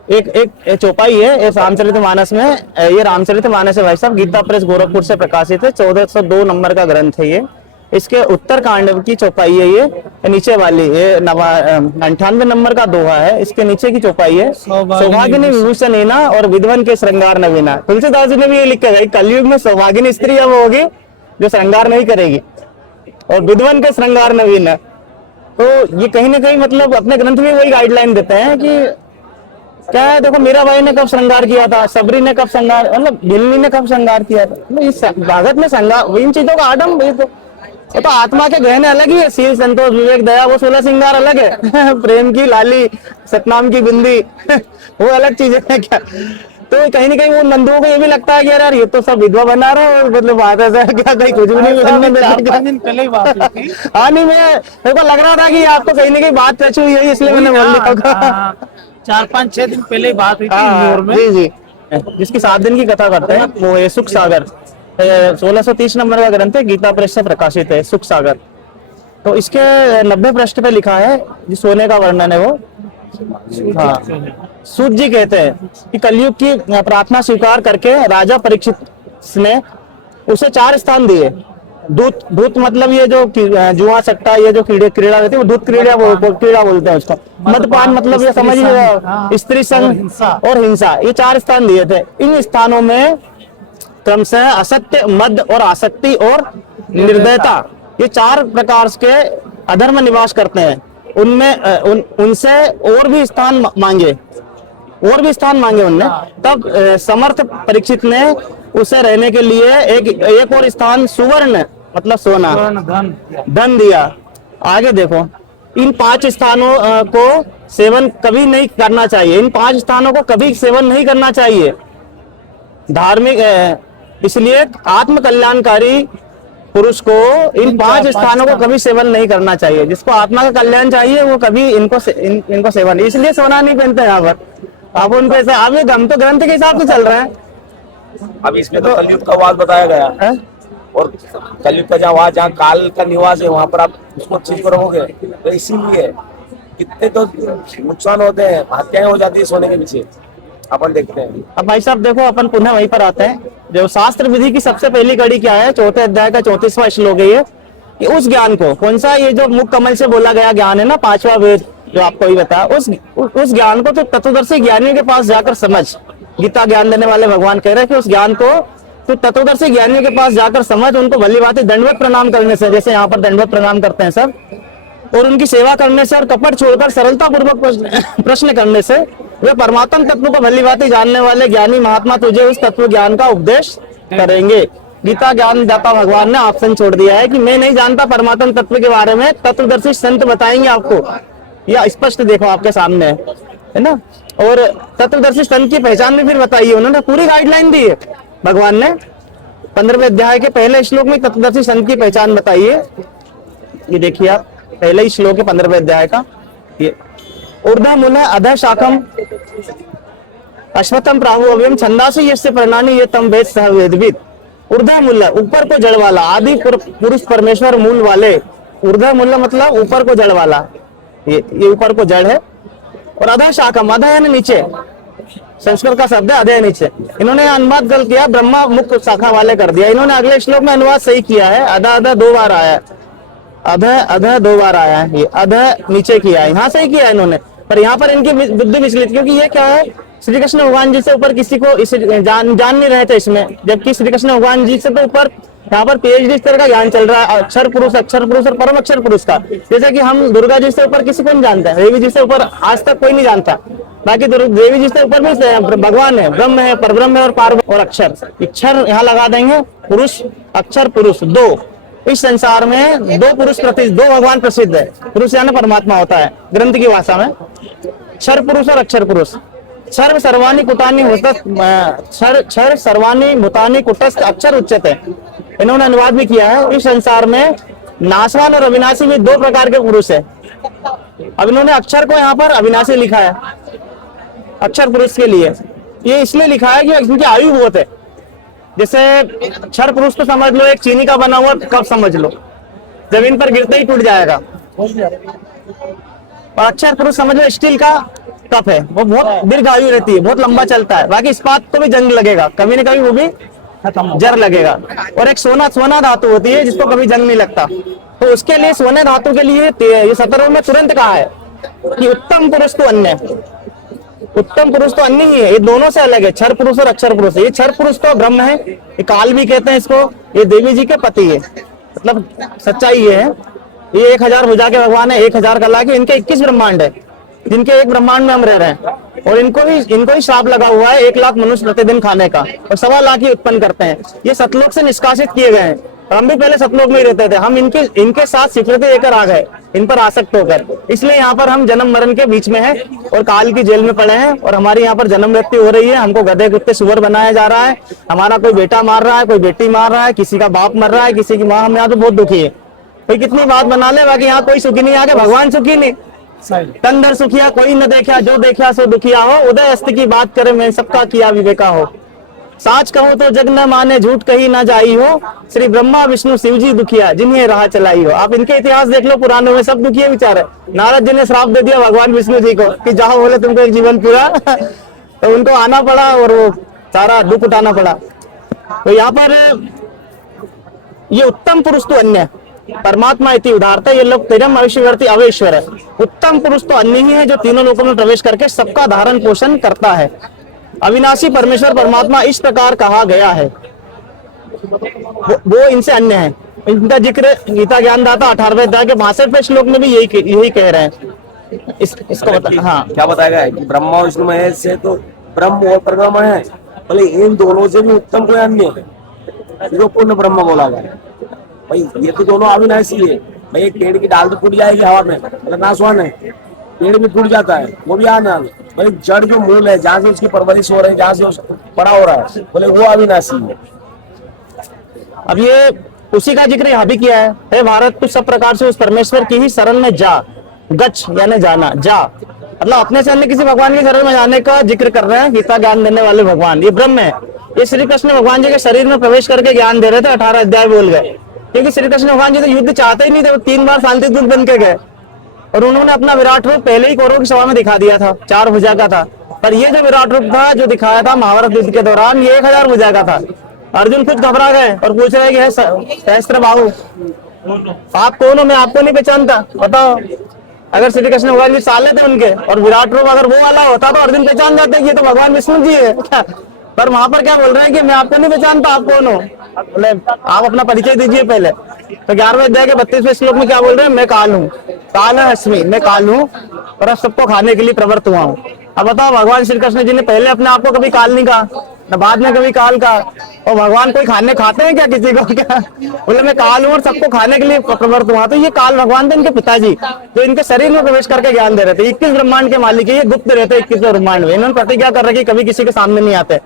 एक चौपाई है ये रामचरितमानस में, ये रामचरितमानस है भाई साहब, गीता प्रेस गोरखपुर से प्रकाशित है, 1402 नंबर का ग्रंथ है ये। इसके उत्तर कांड की चौपाई है ये, नीचे वाली ये 98 नंबर का दोहा है, इसके नीचे की चौपाई है, सौभागिनी विभूषणेना और विद्वन के श्रृंगार नवीना। तुलसीदास जी ने भी ये लिखा है, कलयुग में सौभागिनी स्त्री अब होगी जो श्रृंगार नहीं करेगी, और विद्वन के श्रृंगार नवीन है। तो ये कहीं ना कहीं मतलब अपने ग्रंथ में वही गाइडलाइन देते हैं कि क्या है, देखो मीरा भाई ने कब श्रृंगार किया था, सबरी ने कब श्रृंगार, मतलब भिल्ली ने कब श्रृंगार किया था, इस भागवत में श्रृंगार, इन चीजों का आडम, वो तो आत्मा के गहने अलग ही है, शील संतोष विवेक दया, वो 16 श्रृंगार अलग है प्रेम की लाली, सतनाम की बिंदी वो अलग चीजें हैं क्या। तो कहीं ना कहीं वो नंदुओं को ये भी लगता है कि यार ये तो सब विधवा बना रहे हैं, मतलब बात ऐसा है क्या, कहीं कुछ भी नहीं बनने में 4-5 दिन पहले ही बात हुई थी। हाँ नहीं, मेरे को लग रहा था कि आपको कहीं ना कहीं बात टच हुई है, इसलिए मैंने बोल दिया। 4-5-6 दिन पहले ही बात हुई थी हाँ, इंदौर में। जी जी, जिसकी 7 दिन की कथा करते हैं वो है सुख सागर, 1630 नंबर का ग्रंथ है, गीता प्रेस से प्रकाशित है सुख सागर। तो इसके 90 पृष्ठ पे लिखा है, जो सोने का वर्णन है वो, हाँ, सूत जी कहते हैं कि कलयुग की प्रार्थना स्वीकार करके राजा परीक्षित ने उसे 4 स्थान दिए। दूत, दूत मतलब ये जो जुआ सट्टा, ये जो क्रीड़ा रहती है वो दूत क्रीड़ा क्रीड़ा बोलते हैं उसको। मदपान मतलब ये समझिए स्त्री संग और हिंसा, ये 4 स्थान दिए थे। इन स्थानों में क्रमशः असत्य, मद और आसक्ति और निर्दयता, ये 4 प्रकार के अधर्म निवास करते हैं। उनमें उनसे और भी स्थान मांगे, और भी स्थान मांगे उनने। तब समर्थ परीक्षित ने उसे रहने के लिए एक और स्थान सुवर्ण मतलब सोना धन दिया। आगे देखो, इन 5 स्थानों को सेवन कभी नहीं करना चाहिए, इन 5 स्थानों को कभी सेवन नहीं करना चाहिए। धार्मिक इसलिए आत्म कल्याणकारी पुरुष को इन 5 स्थानों को कभी सेवन नहीं करना चाहिए। जिसको आत्मा का कल्याण चाहिए वो कभी इनको सेवन, इसलिए सोना नहीं पहनते यहाँ पर। आप उनको ऐसे, आप हम तो ग्रंथ के हिसाब से चल रहे हैं। अब इसमें तो कलयुग का वाद बताया गया है, और कलयुग का जहाँ काल का निवास है वहां पर आप उसको चीज करोगे, तो इसीलिए कितने तो नुकसान होते हैं, हत्याएं हो जाती है सोने के पीछे, अपन देखते हैं। अब भाई साहब देखो, अपन पुनः वहीं पर आते हैं। जो शास्त्र विधि की सबसे पहली कड़ी क्या है, 4थे अध्याय का 34वां श्लोक है ये, कि उस ज्ञान को, कौन सा, ये जो मुख कमल से बोला गया ज्ञान है ना, 5वां वेद जो आपको ही बताया, उस ज्ञान को तो तत्वदर्शी ज्ञानियों के पास जाकर समझ। गीता ज्ञान देने वाले भगवान कह रहे हैं कि उस ज्ञान को तो तत्वदर्शी ज्ञानियों के पास जाकर समझ, उनको भलीभांति दंडवत प्रणाम करने से, जैसे यहाँ पर दंडवत प्रणाम करते हैं सब, और उनकी सेवा करने से और कपट छोड़कर सरलता पूर्वक प्रश्न करने से वे परमात्म तत्व को भलीभांति जानने वाले ज्ञानी महात्मा तुझे उस तत्व ज्ञान का उपदेश करेंगे। गीता ज्ञान दाता भगवान ने ऑप्शन छोड़ दिया है कि मैं नहीं जानता परमात्म तत्व के बारे में, तत्वदर्शी संत बताएंगे आपको। यह स्पष्ट देखो आपके सामने है ना। और तत्वदर्शी संत की पहचान भी फिर बताइए, उन्होंने पूरी गाइडलाइन दी है भगवान ने। 15वें अध्याय के पहले श्लोक में तत्वदर्शी संत की पहचान बताइए। ये देखिए आप, पहले ही श्लोक है 15वें अध्याय का, ये ऊर्ध्व मूलः अधः शाखम अश्वत्थम प्राहुव्यम छंदासि यस्य प्रणानि ये तम वेद सह वेदविद। ऊर्ध्व मूलः ऊपर को जड़ वाला, आदि पुरुष परमेश्वर मूल वाले। ऊर्ध्व मूलः मतलब ऊपर को जड़ वाला, ये ऊपर को जड़ है। और अधः शाखम, अधः यानी नीचे, संस्कृत का शब्द है अधः नीचे। इन्होंने अनुवाद गलत किया, ब्रह्मा मुख्य शाखा वाले कर दिया। इन्होंने अगले श्लोक में अनुवाद सही किया है, अधः अधः 2 बार आया है, अधः अधः 2 बार आया है, ये अधः नीचे किया है, यहाँ सही किया है इन्होंने। पर यहाँ पर इनकी बुद्धि विचलित, क्योंकि ये क्या है, श्री कृष्ण भगवान जी से ऊपर किसी को इसे जान नहीं रहे थे इसमें, जबकि श्री कृष्ण भगवान जी से तो ऊपर यहाँ पर PhD स्तर का ज्ञान चल रहा है, अक्षर पुरुष और परम अक्षर पुरुष का। जैसे कि हम दुर्गा जी से ऊपर किसी को नहीं जानते, देवी जी से ऊपर आज तक कोई नहीं जानता। बाकी देवी जी से ऊपर भी भगवान है, ब्रह्म है, परब्रह्म है और पार्वती और अक्षर। अक्षर यहाँ लगा देंगे, पुरुष अक्षर पुरुष 2। इस संसार में 2 पुरुष 2 भगवान प्रसिद्ध है। पुरुष यानी परमात्मा होता है ग्रंथ की भाषा में, क्षर पुरुष और अक्षर पुरुष। क्षर सर्वाणी कुटानी क्षर सर्वाणी भूतानी कुटस्थ अक्षर उच्चते, इन्होंने अनुवाद भी किया है। इस संसार में नाशवान और अविनाशी भी 2 प्रकार के पुरुष है। अब इन्होंने अक्षर को यहाँ पर अविनाशी लिखा है अक्षर पुरुष के लिए। ये इसलिए लिखा है कि इनकी आयु बहुत है। जैसे क्षर पुरुष तो समझ लो एक चीनी का बना हुआ कप समझ लो, जमीन पर गिरते ही टूट जाएगा। और अक्षर पुरुष समझ लो स्टील का कप है, वो बहुत दीर्घ आयु रहती है, बहुत लंबा चलता है। बाकी इस्पात को भी जंग लगेगा, कभी न कभी वो भी जर लगेगा। और एक सोना धातु होती है जिसको कभी जंग नहीं लगता। तो उसके लिए सोने धातु के लिए ये 17 में तुरंत कहा है कि उत्तम पुरुष तो अन्य, उत्तम पुरुष तो अन्य ही है, ये दोनों से अलग है, क्षर पुरुष और अक्षर पुरुष। ये क्षर पुरुष तो ब्रह्म है, ये काल भी कहते हैं इसको, ये देवी जी के पति है, मतलब सच्चाई ये है। ये 1000 भुजा के भगवान है, 1000 कला के, इनके 21 ब्रह्मांड है, जिनके एक ब्रह्मांड में हम रह रहे हैं। और इनको ही श्राप लगा हुआ है 1 लाख मनुष्य प्रतिदिन खाने का, और 1.25 लाख ही उत्पन्न करते हैं। ये सतलोक से निष्कासित किए गए हैं। हम भी पहले सतलोक में ही रहते थे, हम इनके साथ सिफरते लेकर आ गए, इन पर आसक्त होकर, इसलिए यहाँ पर हम जन्म मरण के बीच में हैं और काल की जेल में पड़े हैं और हमारी यहाँ पर जन्म मृत्यु हो रही है। हमको गधे कुत्ते सुअर बनाया जा रहा है, हमारा कोई बेटा मार रहा है, कोई बेटी मार रहा है, किसी का बाप मर रहा है, किसी की माँ। हम यहाँ तो बहुत दुखी है, कोई कितनी बात बना ले, बाकी यहाँ कोई सुखी नहीं, आगे भगवान सुखी नहीं। तंदर सुखिया कोई न देखा, जो देखा सो दुखिया हो, उदय अस्त की बात करे मैं सबका किया विवेका हो। साच कहो तो जग न माने, झूठ कही ना जाई हो, श्री ब्रह्मा विष्णु शिव जी दुखिया जिन्हें राह चलाई हो। आप इनके इतिहास देख लो, पुराणों में सब दुखिया विचार है। नारद जी ने श्राप दे दिया भगवान विष्णु जी को कि जाओ बोले तुमको एक जीवन पूरा तो उनको आना पड़ा और वो सारा दुख उठाना पड़ा। तो यहाँ पर ये उत्तम पुरुष तो अन्य परमात्मा इति उदारता, ये लोग तिरम अविश्वर्ती अवेश्वर है। उत्तम पुरुष तो अन्य ही है जो तीनों लोकों में प्रवेश करके सबका धारण पोषण करता है। अविनाशी परमेश्वर परमात्मा इस प्रकार कहा गया है, वो इनसे अन्य है। इनका जिक्र गीता ज्ञानदाता 18वें अध्याय के 62वें श्लोक में भी यही कह रहे हैं। इसको बता, हाँ क्या बताया गया है कि ब्रह्मा विष्णु महेश से तो ब्रह्म और परब्रह्म है, भले इन दोनों से भी उत्तम कोई अन्य है जो पूर्ण ब्रह्म बोला गया। भाई ये तो दोनों अविनाशी है। भाई एक पेड़ की डाल तो टूट जाएगी हवा में, मतलब नासवान है, पेड़ भी टूट जाता है, वो भी आना। भाई जड़ जो मूल है, जहाँ से उसकी परवरिश हो रही है, जहाँ से बड़ा हो रहा है, बोले वो अविनाशी है। अब ये उसी का जिक्र यहाँ भी किया है, हे भारत तू सब प्रकार से उस परमेश्वर की ही शरण में जा, गच्छ यानी जाना, जा मतलब अपने से अन्य किसी भगवान की शरण में जाने का जिक्र कर रहे हैं गीता ज्ञान देने वाले भगवान। ये ब्रह्म है, ये श्री कृष्ण भगवान जी के शरीर में प्रवेश करके ज्ञान दे रहे थे। 18 अध्याय बोल गए, क्योंकि श्री कृष्ण भगवान जी तो युद्ध चाहते ही नहीं थे, वो 3 बार शांति दूत बन के गए और उन्होंने अपना विराट रूप पहले ही कौरवों की सभा में दिखा दिया था, 4 भुजा का था। पर ये जो विराट रूप था जो दिखाया था महाभारत युद्ध के दौरान, ये 1000 भुजा का था। अर्जुन खुद घबरा गए और पूछ रहे कि सहस्त्र बाहु आप कौन हो, मैं आपको नहीं पहचानता, बताओ। अगर श्री कृष्ण भगवान जी साले थे उनके और विराट रूप अगर वो वाला होता तो अर्जुन पहचान जाते कि ये तो भगवान विष्णु जी है क्या। पर वहां पर क्या बोल रहे हैं कि मैं आपको नहीं पहचानता, आप कौन हो, बोले आप अपना परिचय दीजिए पहले। तो 11वें अध्याय के 32वें श्लोक में क्या बोल रहे हैं, मैं काल हूँ, काल हस्मी, मैं काल हूँ और अब सबको खाने के लिए प्रवृत्त हुआ हूँ। अब बताओ, भगवान श्री कृष्ण जी ने पहले अपने आप को कभी काल नहीं कहा, न बाद में कभी काल कहा। और भगवान कोई खाते हैं क्या किसी को, क्या बोले मैं काल हूँ और सबको खाने के लिए प्रवृत्त हुआ। तो ये काल भगवान थे इनके पिताजी, जो इनके शरीर में प्रवेश करके ज्ञान दे रहे थे। 21 ब्रह्मांड के मालिक है, ये गुप्त रहते 21 ब्रह्मांड में। इन्होंने प्रतिज्ञा कर रखी कभी किसी के सामने नहीं आते।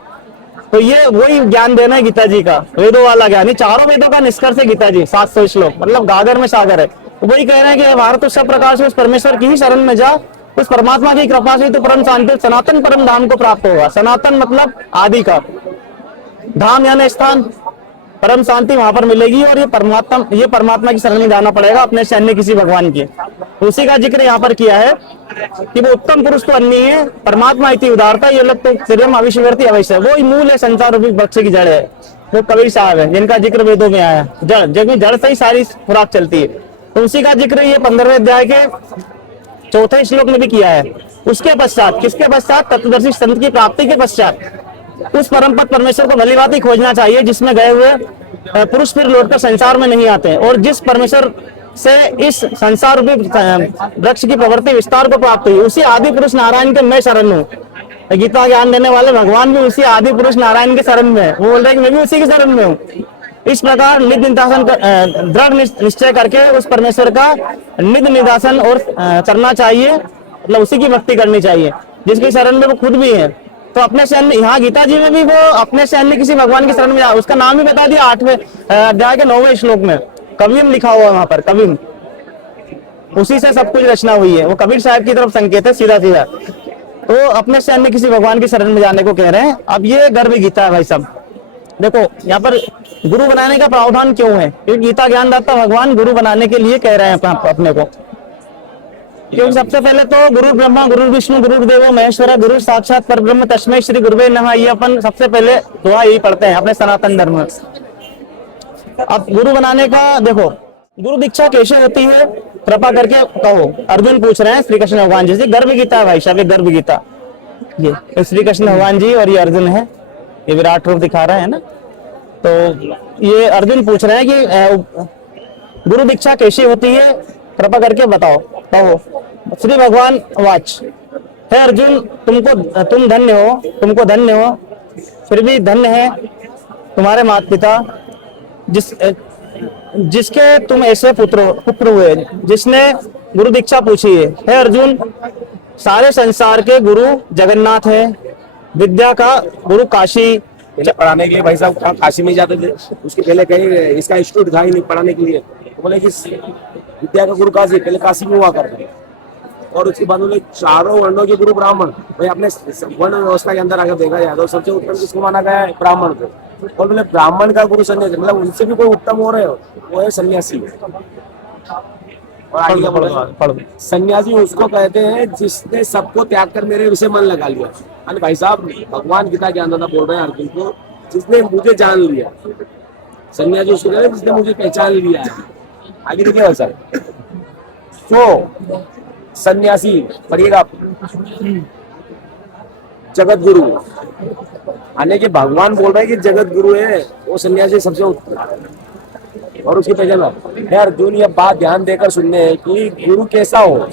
तो ये वही ज्ञान देना है गीता जी का, वेदों वाला ज्ञान। ये चारों वेदों का निष्कर्ष है गीता जी, 700 श्लोक, मतलब गागर में सागर है। तो वही कह रहे हैं कि भारत तो सब प्रकार से उस परमेश्वर की ही शरण में जा, उस परमात्मा की कृपा से तो परम शांति सनातन परम धाम को प्राप्त होगा। सनातन मतलब आदि का, धाम यानी स्थान, परम शांति वहां पर मिलेगी। और ये परमात्मा की शरण में जाना पड़ेगा, अपने से अन्य किसी भगवान की। उसी का जिक्र यहाँ पर किया है कि वो उत्तम पुरुष तो अन्य है, परमात्मा इति उदारता, ये लोग तो तिरम अविश्वर्ती अवश्य है। वो ही मूल है, संसार रूपी वृक्ष की जड़ है। वो कबीर साहब है जिनका जिक्र वेदों में आया, जड़ जब जड़ से ही सारी खुराक चलती है। तो उसी का जिक्र ये 15वें अध्याय के 4थे श्लोक में भी किया है। उसके पश्चात, किसके पश्चात, तत्वदर्शी संत की प्राप्ति के पश्चात उस परम पद परमेश्वर को भली भांति खोजना चाहिए, जिसमें गए हुए पुरुष फिर लौटकर संसार में नहीं आते। और जिस परमेश्वर से इस संसार रूपी वृक्ष की प्रवृत्ति विस्तार को प्राप्त हुई, उसी आदि पुरुष नारायण के मैं शरण हूँ। गीता ज्ञान देने वाले भगवान भी उसी आदि पुरुष नारायण के शरण में है। वो बोल रहे हैं कि मैं भी उसी के शरण में हूँ। इस प्रकार निध निदासन दृढ़ निश्चय करके उस परमेश्वर का निध निदासन और करना चाहिए, मतलब उसी की भक्ति करनी चाहिए जिसकी शरण में वो खुद भी है। तो अपने से अन्य, यहाँ गीता जी में भी वो अपने से अन्य किसी भगवान की शरण में जा, उसका नाम भी बता दिया 8वें अध्याय के 9वें श्लोक में, कविम लिखा हुआ वहां पर, कविम, उसी से सब कुछ रचना हुई है। वो कबीर साहब की तरफ संकेत है सीधा सीधा। तो अपने से अन्य किसी भगवान की शरण में जाने को कह रहे हैं। अब ये गर्भ गीता है भाई सब। देखो यहाँ पर गुरु बनाने का प्रावधान क्यों है, क्योंकि गीता ज्ञानदाता भगवान गुरु बनाने के लिए कह रहे हैं अपने को। क्योंकि सबसे पहले तो गुरु ब्रह्मा गुरु विष्णु गुरु देवो महेश्वर गुरु साक्षात परब्रह्म तस्मै श्री गुरुवे नमः, ये अपन सबसे पहले दुआ यही पढ़ते हैं अपने सनातन धर्म में। अब गुरु बनाने का देखो, गुरु दीक्षा कैसे होती है, कृपा करके कहो। अर्जुन पूछ रहे हैं श्री कृष्ण भगवान जी से। गर्भ गीता भाई साहब, गर्भ गीता, ये श्री कृष्ण भगवान जी और ये अर्जुन है, ये विराट रूप दिखा रहे हैं ना। तो ये अर्जुन पूछ रहे हैं कि गुरु दीक्षा कैसी होती है, कृपा करके बताओ, कहो। श्री भगवान वाच, हे अर्जुन तुम धन्य हो, तुमको धन्य हो, फिर भी धन्य है तुम्हारे माता पिता जिसके तुम ऐसे पुत्र हुए, जिसने गुरु दीक्षा पूछी है अर्जुन। सारे संसार के गुरु जगन्नाथ है, विद्या का गुरु काशी। पहले पढ़ाने के लिए भाई साहब कहाँ काशी में जाते थे, उसके पहले कहीं इसका इंस्टीट्यूट था ही नहीं पढ़ाने के लिए। तो बोले कि विद्या का गुरु काशी, पहले काशी में हुआ करता है। और उसके बाद बोले चारों वर्णों के गुरु ब्राह्मण। भाई अपने वर्ण व्यवस्था के अंदर अगर देखा जाए तो सबसे उत्तम किसको माना गया है? ब्राह्मण को। और बोले ब्राह्मण का गुरु सन्यासी, मतलब उनसे भी कोई उत्तम हो रहे हो, वो है सन्यासी। और आगे क्या बोल रहे हैं? सन्यासी उसको कहते हैं जिसने सबको त्याग कर मेरे विषय मन लगा लिया। अरे भाई साहब भगवान गीता के अंदर बोल रहे हैं अर्जुन को, जिसने मुझे जान लिया। सन्यासी उसको कहते हैं जिसने मुझे पहचान लिया है। आगे देखिए भाई साहब, तो सन्यासी पढ़िएगा, जगत गुरु आने के भगवान बोल रहे हैं कि जगत गुरु है वो सन्यासी सबसे उत्तम। और उसकी पहचान अर्जुन ये बात ध्यान देकर सुनने है कि गुरु कैसा हो,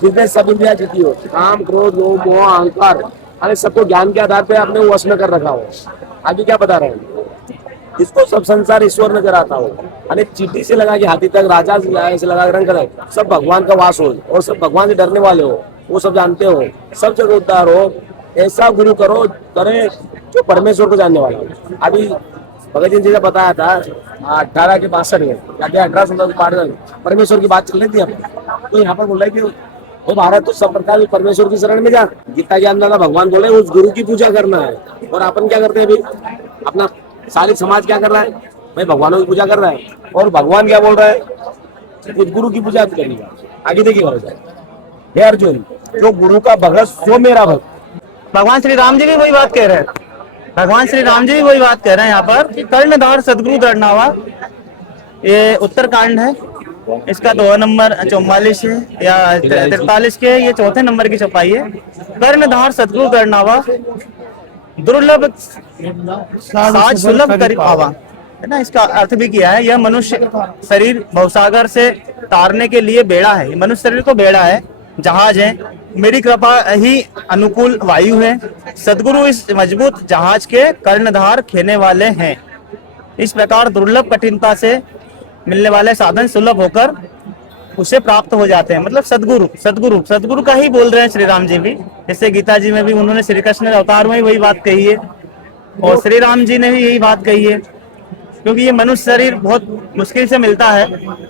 जिसने सब इंद्रियां जीती हो, काम क्रोध लोभ मोह अहंकार, अरे सबको ज्ञान के आधार पे आपने वश में कर रखा हो। आगे क्या बता रहे हैं? जिसको सब संसार ईश्वर नजर आता हो, अरे चीटी से लगा के हाथी तक, राजा से लगा के रंग करे, सब भगवान का वास हो और सब भगवान से डरने वाले हो, वो सब जानते हो, सब जगह उद्धार हो। ऐसा गुरु करो करे जो परमेश्वर को जानने वाला हो। अभी भगत जी ने बताया था 18 के 62 में, क्या 18 परमेश्वर की बात चल रही थी। तो यहाँ पर बोल रहे कि वो भारत तो सब प्रकार परमेश्वर की शरण में जा। गीता के अंदर भगवान बोले उस गुरु की पूजा करना है। और अपन क्या करते हैं अभी? अपना सारी समाज क्या कर रहा है भाई? भगवानों की पूजा कर रहा है। और भगवान क्या बोल रहा है? उस गुरु की पूजा करिएगा। आगे देखिएगा हे अर्जुन, जो गुरु का भगत सो मेरा भक्त। भगवान श्री राम जी भी वही बात कह रहे हैं। भगवान श्री राम जी भी वही बात कह रहे हैं यहाँ पर कि कर्णधार सदगुरु दृढ़नावा। ये उत्तरकांड है, इसका 2 नंबर 44 है या 43 के, ये 4थे नंबर की छपाई है। कर्णधार सदगुरु दृढ़नावा, दुर्लभ साज सुलभ कर पावा, है ना। इसका अर्थ भी किया है, यह मनुष्य शरीर भवसागर से तारने के लिए बेड़ा है। मनुष्य शरीर को बेड़ा है, जहाज है, मेरी कृपा ही अनुकूल वायु है। सदगुरु इस मजबूत जहाज के कर्णधार खेने वाले हैं। इस प्रकार दुर्लभ कठिनता से मिलने वाले साधन सुलभ होकर उसे प्राप्त हो जाते हैं। मतलब सदगुरु का ही बोल रहे हैं श्री राम जी भी। जैसे गीता जी में भी उन्होंने श्री कृष्ण अवतार में वही बात कही है और श्री राम जी ने भी यही बात कही है। क्योंकि ये मनुष्य शरीर बहुत मुश्किल से मिलता है।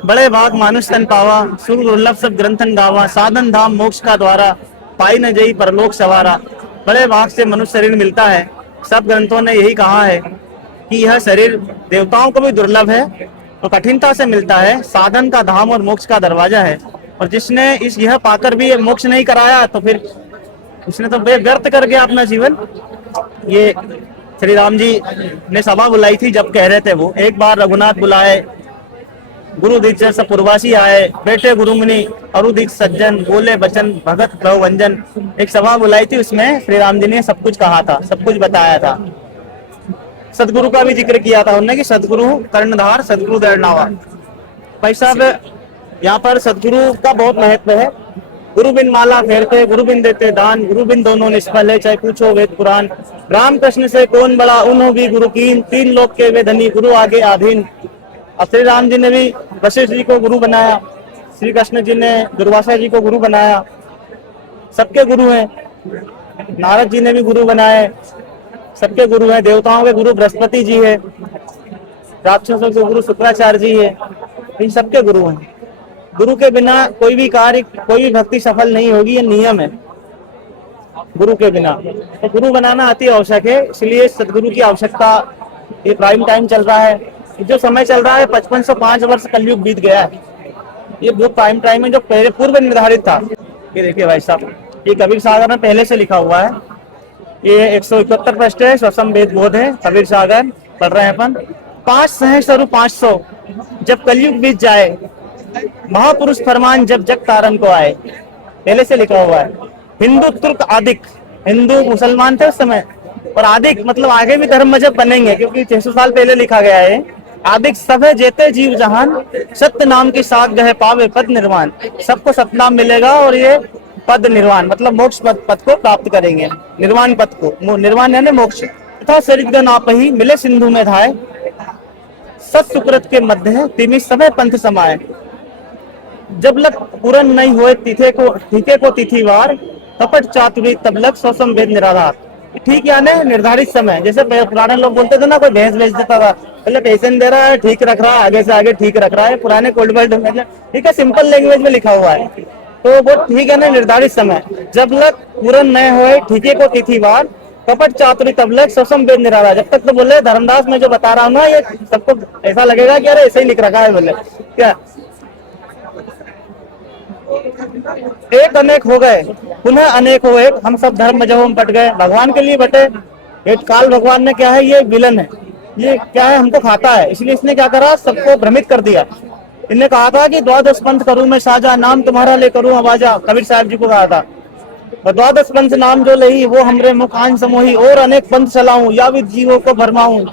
बड़े भाग मानुष तन पावा, सुर दुर्लभ सब ग्रंथन गावा, साधन धाम मोक्ष का द्वारा, पाई न जई परलोक सवारा। बड़े भाग से मनुष्य शरीर मिलता है। सब ग्रंथों ने यही कहा है कि यह शरीर देवताओं को भी दुर्लभ है और कठिनता से मिलता है। साधन का धाम और मोक्ष का दरवाजा है। और जिसने यह पाकर भी मोक्ष नहीं कराया तो फिर उसने तो व्यर्थ कर गया अपना जीवन। ये श्री राम जी ने सभा बुलाई थी, जब कह रहे थे वो, एक बार रघुनाथ बुलाए, गुरु दीक्षित सब पूर्वासी आए, बैठे गुरु मुनि अरुदीक सज्जन, बोले बचन भगत प्रभु वंजन। एक सभा बुलाई थी, उसमें श्री राम जी ने सब कुछ कहा था, सब कुछ बताया था। सदगुरु का भी जिक्र किया था उन्होंने कि सदगुरु कर्णधार सदगुरु दृढ़नावा। भाई साहब यहाँ पर सदगुरु का बहुत महत्व है। गुरु बिन माला फेरते, गुरु बिन देते दान, गुरु बिन दोनों निष्फल है, चाहे पूछो वेद पुराण। राम कृष्ण से कौन बड़ा, उन्हों भी गुरु कीन, 3 लोक के वे धनी, गुरु आगे आधीन। अब श्री राम जी ने भी वशिष्ठ जी को गुरु बनाया, श्री कृष्ण जी ने दुर्वासा जी को गुरु बनाया। सबके गुरु हैं। नारद जी ने भी गुरु बनाए, सबके गुरु हैं। देवताओं के गुरु बृहस्पति जी है, राक्षसों के गुरु शुक्राचार्य जी है। इन सबके गुरु हैं। गुरु के बिना कोई भी कार्य, कोई भी भक्ति सफल नहीं होगी, ये नियम है। गुरु के बिना तो गुरु बनाना अति आवश्यक है। इसलिए सदगुरु की आवश्यकता, ये प्राइम टाइम चल रहा है, जो समय चल रहा है 5505 वर्ष कलयुग बीत गया है। ये बहुत प्राइम टाइम है जो पहले पूर्व निर्धारित था। ये देखिए भाई साहब, ये कबीर सागर में पहले से लिखा हुआ है। ये 171 पृष्ठ है, स्वसम वेद बोध है, कबीर सागर पढ़ रहे हैं अपन। 5 सहस्र 500 जब कलयुग बीत जाए, महापुरुष फरमान जब जग तारण को आए। पहले से लिखा हुआ है। हिंदू तुर्क आदिक, हिंदू मुसलमान थे उस समय, और आदिक मतलब आगे भी धर्म मजहब बनेंगे, क्योंकि 600 साल पहले लिखा गया है। आदिक सब है जेते जीव जहान, सत्य नाम के साथ गए पावे पद निर्वाण। सबको सतनाम मिलेगा और ये पद निर्वाण मतलब मोक्ष पद को प्राप्त करेंगे। निर्वाण पद को, निर्वाण यानी मोक्ष। तथा शरीर नाप ही मिले सिंधु में धाय, सत सुकृत के मध्य तिमि समय पंथ समाये। जब लग पूरन नहीं हुए ठीके को तिथिवार, कपट चातुरी तब लग सौ संवेद निराधार। ठीक यानी निर्धारित समय, जैसे पुराने लोग बोलते थे ना, कोई भैंस बेच देता था, मतलब पैसे दे रहा है, ठीक रख रहा है, आगे से आगे ठीक रख रहा है, पुराने कोल्ड वर्ड में, ठीक है, सिंपल लैंग्वेज में लिखा हुआ है। तो वो ठीक है ना, निर्धारित समय, जब लग पूरन नहीं हुए ठीके को तिथिवार, कपट चातुरी तब लग ससम वेद निराला। जब तक तो बोले धर्मदास मैं जो बता रहा हूँ ना, ये सबको ऐसा लगेगा कि अरे ऐसे ही लिख रखा है, बोले क्या एक अनेक हो गए पुनः अनेक हो एक, हम सब धर्म जब हम बट गए, भगवान के लिए बटे। एक काल भगवान ने क्या है, ये विलन है, ये क्या है, हमको खाता है, इसलिए इसने क्या करा, सबको भ्रमित कर दिया। इनने कहा था कि द्वादश पंथ करूं मैं साझा, नाम तुम्हारा ले करूं आवाजा, कबीर साहब जी को कहा था। और द्वादश पंथ नाम जो लही, वो हमरे मुखान समोही, और अनेक पंथ चलाऊं या विद जीवों को भरमाऊं।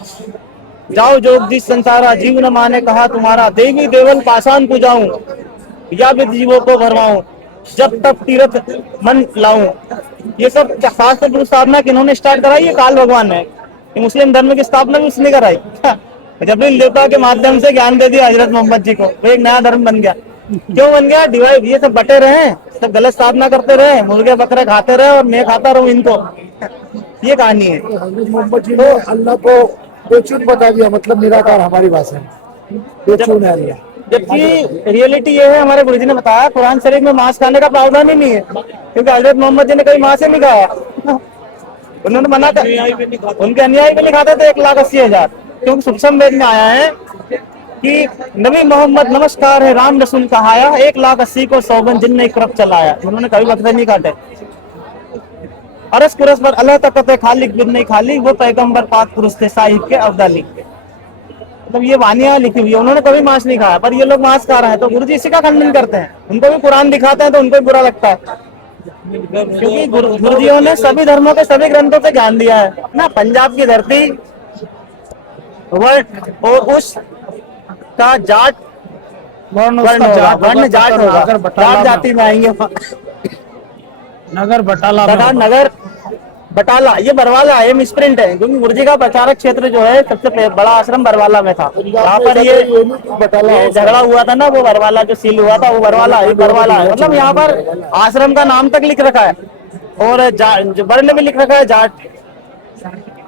जाओ जोग जिस संसारा, जीव न माने कहा तुम्हारा, देवी देवल पाषाण पूजाऊं या विद जीवों को भरमाऊं, जब तक तीर्थ मन लाऊं। ये सब शास्त्र स्थापना किन्होंने स्टार्ट कराई है, काल भगवान ने। मुस्लिम धर्म की स्थापना भी उसने कराई। जबरील देवता के माध्यम से ज्ञान दे दिया हजरत मोहम्मद जी को, तो एक नया धर्म बन गया। क्यों बन गया, डिवाइड, ये सब बटे रहे, सब गलत साधना करते रहे, मुर्गे बकरे खाते रहे और मैं खाता रहूं इनको, ये कहानी है। हजरत मोहम्मद जी ने अल्लाह को बेचून बता दिया, मतलब निराकार हमारी भाषा में बेचून है अल्लाह। जबकि रियलिटी ये है, हमारे गुरुजी ने बताया, कुरान शरीफ में मांस खाने का प्रावधान ही नहीं है, क्योंकि हजरत मोहम्मद जी ने कहीं मांस ही नहीं खाया। उन्होंने मना कर, उनके अनुयायी भी नहीं खाते थे 1,80,000, क्योंकि सूक्ष्म वेद में आया है कि नबी मोहम्मद नमस्कार है राम रसूल कहाया, 1,80,000 को 100 जिन ने करप चलाया। उन्होंने कभी वक्त नहीं काटे। अरस कुरस पर अल्लाह तक खालिक बिन नहीं खाली, वो पैगंबर पाक पुरुष थे साहिब के अब्दाली। मतलब ये वानियां लिखी हुई है, उन्होंने कभी मांस नहीं खाया, पर ये लोग मांस खा रहे हैं। तो गुरुजी इसी का खंडन करते हैं, उनको भी कुरान दिखाते हैं तो उनको भी बुरा लगता है, क्योंकि गुरुजियों ने सभी धर्मों के सभी ग्रंथों से ज्ञान दिया है ना। पंजाब की धरती वर्ण और उस का जाट वर्ण जाट होगा, जाट जाति में आएंगे। नगर बटाला तथा नगर बटाला, ये बरवाला है, मिसप्रिंट है, क्योंकि गुरुजी का प्रचारक क्षेत्र जो है सबसे बड़ा आश्रम बरवाला में था। यहाँ पर ये झगड़ा हुआ था ना, वो बरवाला जो सील हुआ था, वो बरवाला है, बरवाला है। मतलब यहाँ पर आश्रम का नाम तक लिख रखा है, और वर्ण भी लिख रखा है जाट,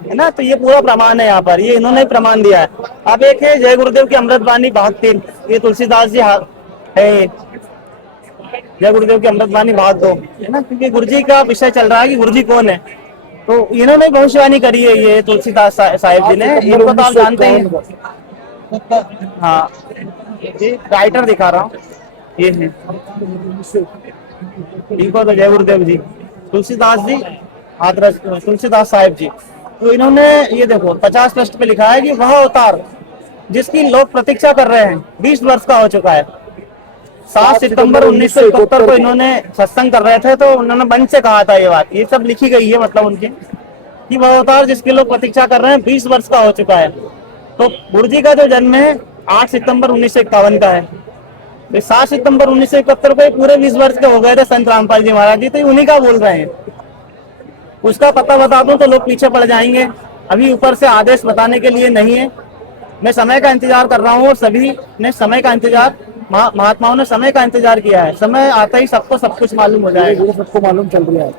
है ना। तो ये पूरा प्रमाण है यहाँ पर, ये इन्होंने प्रमाण दिया है। अब एक है जय गुरुदेव की अमृत वाणी भाग 3, ये तुलसीदास जी है, जय गुरुदेव की अमृत वाणी भाग 2, है ना, क्योंकि गुरुजी का विषय चल रहा है कि गुरुजी कौन है। तो इन्होंने भविष्यवाणी करी है, ये तुलसीदास साहिब जी ने, इनको तो आप जानते हैं। हाँ, ये राइटर दिखा रहा हूँ, ये है, इनको तो जय गुरुदेव जी, तुलसीदास जी, हाथरस तुलसीदास साहिब जी। तो इन्होंने ये देखो 50 पृष्ठ पे लिखा है कि वह अवतार जिसकी लोग प्रतीक्षा कर रहे हैं 20 वर्ष का हो चुका है। 7 सितंबर 1971 को इन्होंने सत्संग कर रहे थे, तो उन्होंने मंच से कहा था ये बात, ये सब लिखी गई है, मतलब उनके कि वह अवतार जिसके लोग प्रतीक्षा कर रहे हैं 20 वर्ष का हो चुका है। तो गुरुजी का जो जन्म है 8 सितंबर 1951 का है, तो 7 सितंबर 1971 को पूरे 20 वर्ष के हो गए थे संत रामपाल जी महाराज जी, तो उन्हीं का बोल रहे हैं। उसका पता बता दूं तो लोग पीछे पड़ जाएंगे, अभी ऊपर से आदेश बताने के लिए नहीं है, मैं समय का इंतजार कर रहा हूँ, और सभी ने समय का इंतजार, महात्माओं ने समय का इंतजार किया है, समय आता ही सबको सब कुछ मालूम हो जाएगा, सबको मालूम चल रहा है।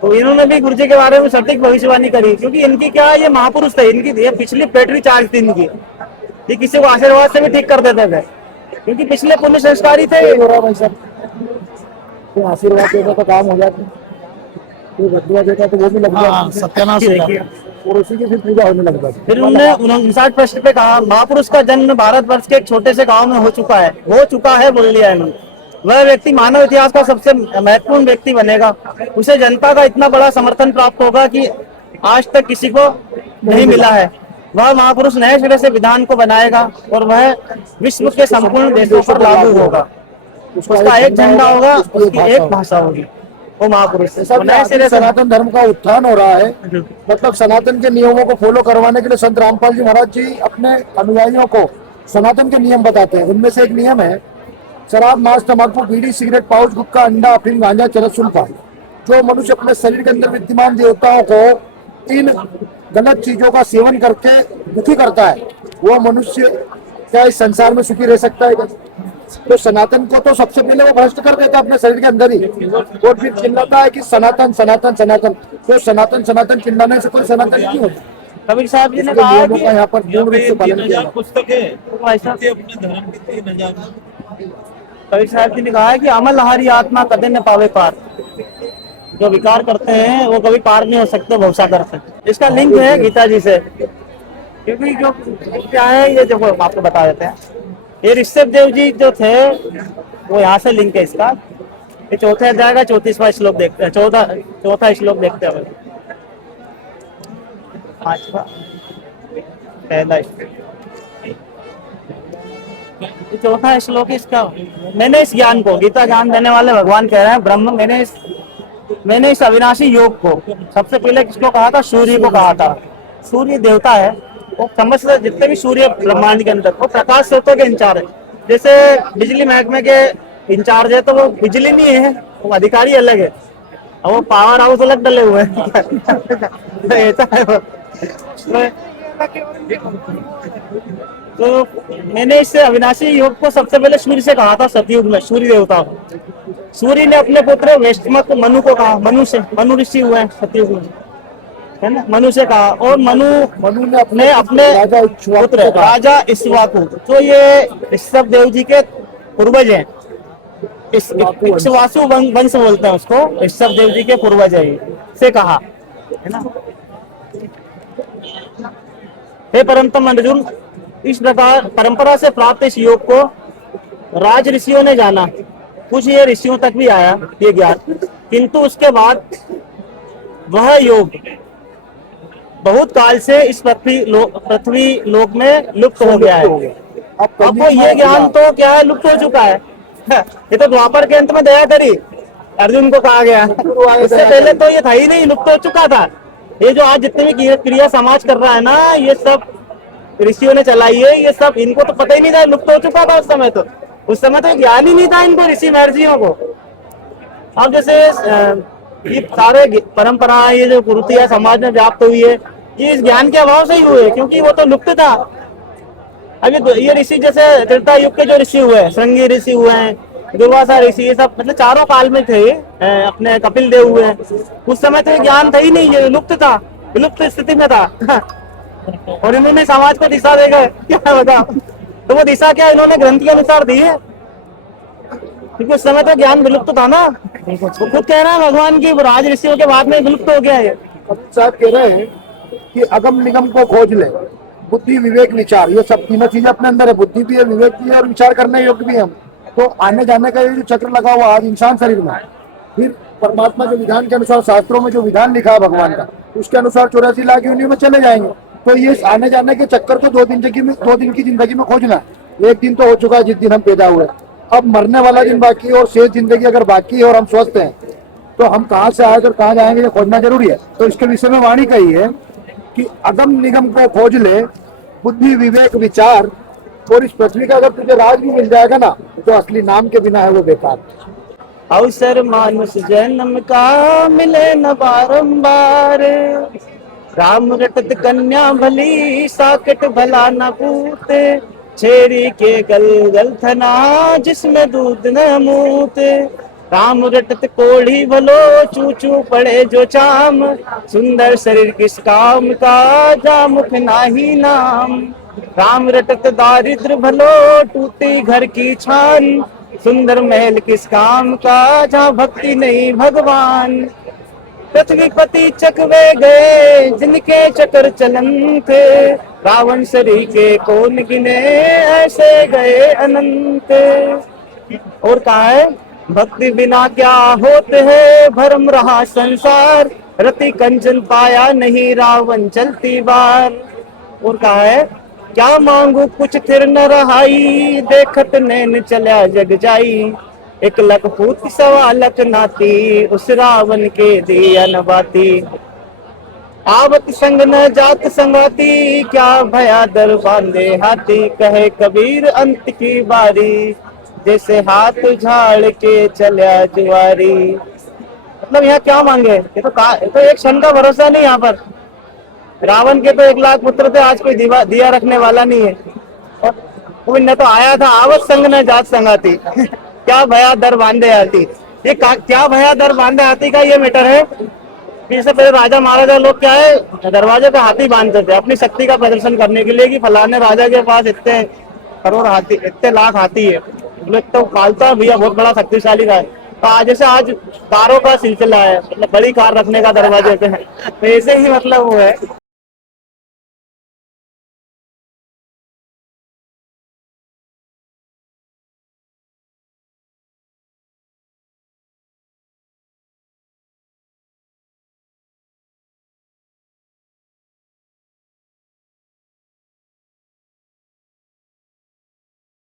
तो इन्होंने भी गुरुजी के बारे में सटीक भविष्यवाणी करी, क्योंकि इनकी क्या है, ये महापुरुष थे, इनकी ये पिछली बैटरी चार्ज थी इनकी, ये किसी को आशीर्वाद से भी ठीक कर देते थे, क्योंकि पिछले पुण्य संस्कारी थे। आशीर्वाद देता तो काम हो जाता, देता तो वो भी लग जाता, सत्यानाश हो जाता, और उसी की फिर पूजा होने लग जाती। फिर उन्होंने 59 पृष्ठ पे कहा, महापुरुष का जन्म भारतवर्ष के एक छोटे से गांव में हो चुका है, बोल लिया इन्होंने। वह व्यक्ति मानव इतिहास का सबसे महत्वपूर्ण व्यक्ति बनेगा, उसे जनता का इतना बड़ा समर्थन प्राप्त होगा कि आज तक किसी को नहीं मिला है। वह महापुरुष नए सिरे से विधान को बनाएगा, और वह विश्व के संपूर्ण देशों पर लागू होगा। उसका एक झंडा होगा, उसकी एक भाषा होगी, वो महापुरुष। सनातन धर्म का उत्थान हो रहा है, मतलब सनातन के नियमों को फॉलो करवाने के लिए संत रामपाल जी महाराज जी अपने अनुयायियों को सनातन के नियम बताते हैं। उनमें से एक नियम है, शराब, मांस, तंबाकू, बीड़ी, सिगरेट, पाउच, गुटखा, अंडा, अफीम, गांजा, चरस, सुल्फा, जो मनुष्य अपने शरीर के अंदर विद्यमान देवताओं को इन गलत चीजों का सेवन करके दुखी करता है, वो मनुष्य क्या इस संसार में सुखी रह सकता है क्या? तो सनातन को तो सबसे पहले वो भ्रष्ट कर देता है अपने शरीर के अंदर ही, और फिर चिल्लाता है कि सनातन सनातन सनातन। तो सनातन सनातन चिल्लाने से कोई सनातन नहीं होता। कबीर साहब जी ने इसके कहा नियमों कि का यहाँ पर पूर्ण रूप से पालन किया 3000 जाए। पुस्तक है ऐसा अपने धर्म की 3000 कबीर साहब जी ने कहा है कि अमल हारी आत्मा कदे न पावे पार। जो विकार करते हैं वो कभी पार नहीं हो सकते भवसागर से। इसका लिंक है गीता जी से, क्योंकि जो क्या है ये जो आपको बता देते हैं, ये ऋषभ देव जी जो थे वो यहाँ से लिंक है इसका। ये चौथे अध्याय का 34वां श्लोक देखते हैं, चौथा श्लोक देखते हैं। 5वां पहला ये चौथा श्लोक इसका। मैंने इस ज्ञान को, गीता ज्ञान देने वाले भगवान कह रहे हैं ब्रह्म, मैंने इस अविनाशी योग को सबसे पहले किसको कहा था? सूर्य को कहा था। सूर्य देवता है, वो समस्त जितने भी सूर्य ब्रह्मांड के अंदर वो प्रकाश स्रोतों के इंचार्ज है। जैसे बिजली महकमे के इंचार्ज है तो वो बिजली नहीं है, वो अधिकारी अलग है, और वो पावर हाउस अलग डले हुए हैं। ऐसा है वो। तो मैंने इस अविनाशी योग को सबसे पहले सूर्य से कहा था, सतयुग में सूर्य देवता को। सूर्य ने अपने पुत्र वेष्टमक मनु को कहा, मनु ऋषि हुए हैं सतयुग में, है ना? मनु से कहा, और मनु ने अपने पुत्र राजा इक्ष्वाकु, तो ये ऋषभ देव जी के पूर्वज हैं। इक्ष्वाकु वंश बोलते हैं उसको, ऋषभ देव जी के पूर्वज है से कहा, है ना? हे परमतम अर्जुन, इस प्रकार परंपरा से प्राप्त इस योग को राज ऋषियों ने जाना, कुछ ये ऋषियों तक भी आया ये ज्ञान, किंतु उसके बाद वह योग बहुत काल से इस पृथ्वी लोक में लुप्त हो गया है। अब वो ये ज्ञान तो क्या है, लुप्त हो चुका है। ये तो द्वापर के अंत में दया करी अर्जुन को कहा गया, इससे पहले तो ये था ही नहीं, लुप्त हो चुका था। ये जो आज जितने भी क्रिया समाज कर रहा है ना, ये सब ऋषियों ने चलाई है, ये सब इनको तो पता ही नहीं था, लुप्त हो चुका था उस समय तो ज्ञान ही नहीं था इनको, ऋषि महर्षियों को। अब जैसे ये सारे परंपरा, ये जो कुरीतियां समाज में व्याप्त हुई है, ये इस ज्ञान के अभाव से ही हुए, क्योंकि वो तो लुप्त था। अभी ये ऋषि जैसे त्रेता युग के जो ऋषि हुए, श्रृंगी ऋषि हुए हैं, दुर्वासा ऋषि, ये सब मतलब चारों काल में थे। अपने कपिल देव हुए, उस समय तो ज्ञान था ही नहीं, ये लुप्त था, विलुप्त स्थिति में था। और इन्होंने समाज को दिशा देगा, क्या बता, तो वो दिशा क्या इन्होंने ग्रंथ के अनुसार दी है, क्योंकि उस समय तो ज्ञान विलुप्त था ना। वो खुद कह रहा है भगवान की राज ऋषियों के बाद में विलुप्त हो गया है। साहब कह रहे हैं कि अगम निगम को खोज ले, बुद्धि विवेक विचार, ये सब तीनों चीजें अपने अंदर है। बुद्धि भी है, विवेक भी है, और विचार करने योग्य भी है हम। तो आने जाने का ये जो चक्र लगा हुआ आज इंसान शरीर में, फिर परमात्मा के विधान के अनुसार, शास्त्रों में जो विधान लिखा है भगवान का, उसके अनुसार 84 लाख योनियों में चले जाएंगे। तो ये आने जाने के चक्कर को 2 दिन की जिंदगी में खोजना। एक दिन तो हो चुका है जिस दिन हम पैदा हुए, अब मरने वाला दिन बाकी है, और शेष जिंदगी अगर बाकी है और हम स्वस्थ हैं, तो हम कहाँ से आए और कहाँ जाएंगे ये खोजना जरूरी है। तो इसके विषय में वाणी कही है कि अगम निगम को खोज ले, बुद्धि विवेक विचार, और इस पृथ्वी का अगर तुझे राज भी मिल जाएगा ना, तो असली नाम के बिना है वो बेकार। अवसर मानुष जन्म का मिले न बारंबार, राम रटत कन्या भली साकट भला न पूते, छेड़ी के गल थना जिसमें दूध न मूते, राम रटत कोढ़ी भलो चू चू पड़े जो चाम, सुंदर शरीर किस काम का जा मुख नाही नाम, राम रटत दारिद्र भलो टूटी घर की छान, सुंदर महल किस काम का जहाँ भक्ति नहीं भगवान, पृथ्वी पति चकवे गए जिनके चक्र चलन थे, रावण शरीर के कौन गिने ऐसे गए अनंत। और कहा है भक्ति बिना क्या होते है भरम रहा संसार, रति कंचन पाया नहीं रावण चलती बार। और कहा है क्या मांगू कुछ थिर न रहाई, देखत नैन चला जग जाई, 1 लाख पूत 1.25 लाख नाती, उस रावण के दिया न बाती, आवत संग न जात संगाती, क्या भया दर बांधे हाथी, कहे कबीर अंत की बारी, जैसे हाथ झाड़ के चला जुआरी। मतलब यहाँ क्या मांगे, ये तो एक क्षण का भरोसा नहीं। यहाँ पर रावण के तो 1 लाख पुत्र थे, आज कोई दिया रखने वाला नहीं है। और वो न तो आया था आवत संग न जात संगाती क्या भया दर बांधे आती। ये क्या भया दर बांधे आती का ये मैटर है कि इससे पहले राजा महाराजा लोग क्या है दरवाजे पे हाथी बांधते थे अपनी शक्ति का प्रदर्शन करने के लिए कि फलाने राजा के पास इतने करोड़ हाथी इतने लाख हाथी है तो पालता भैया बहुत बड़ा शक्तिशाली का है। तो आज जैसे आज कारों का सिलसिला है मतलब बड़ी कार रखने का दरवाजे पे तो ऐसे ही मतलब वो है।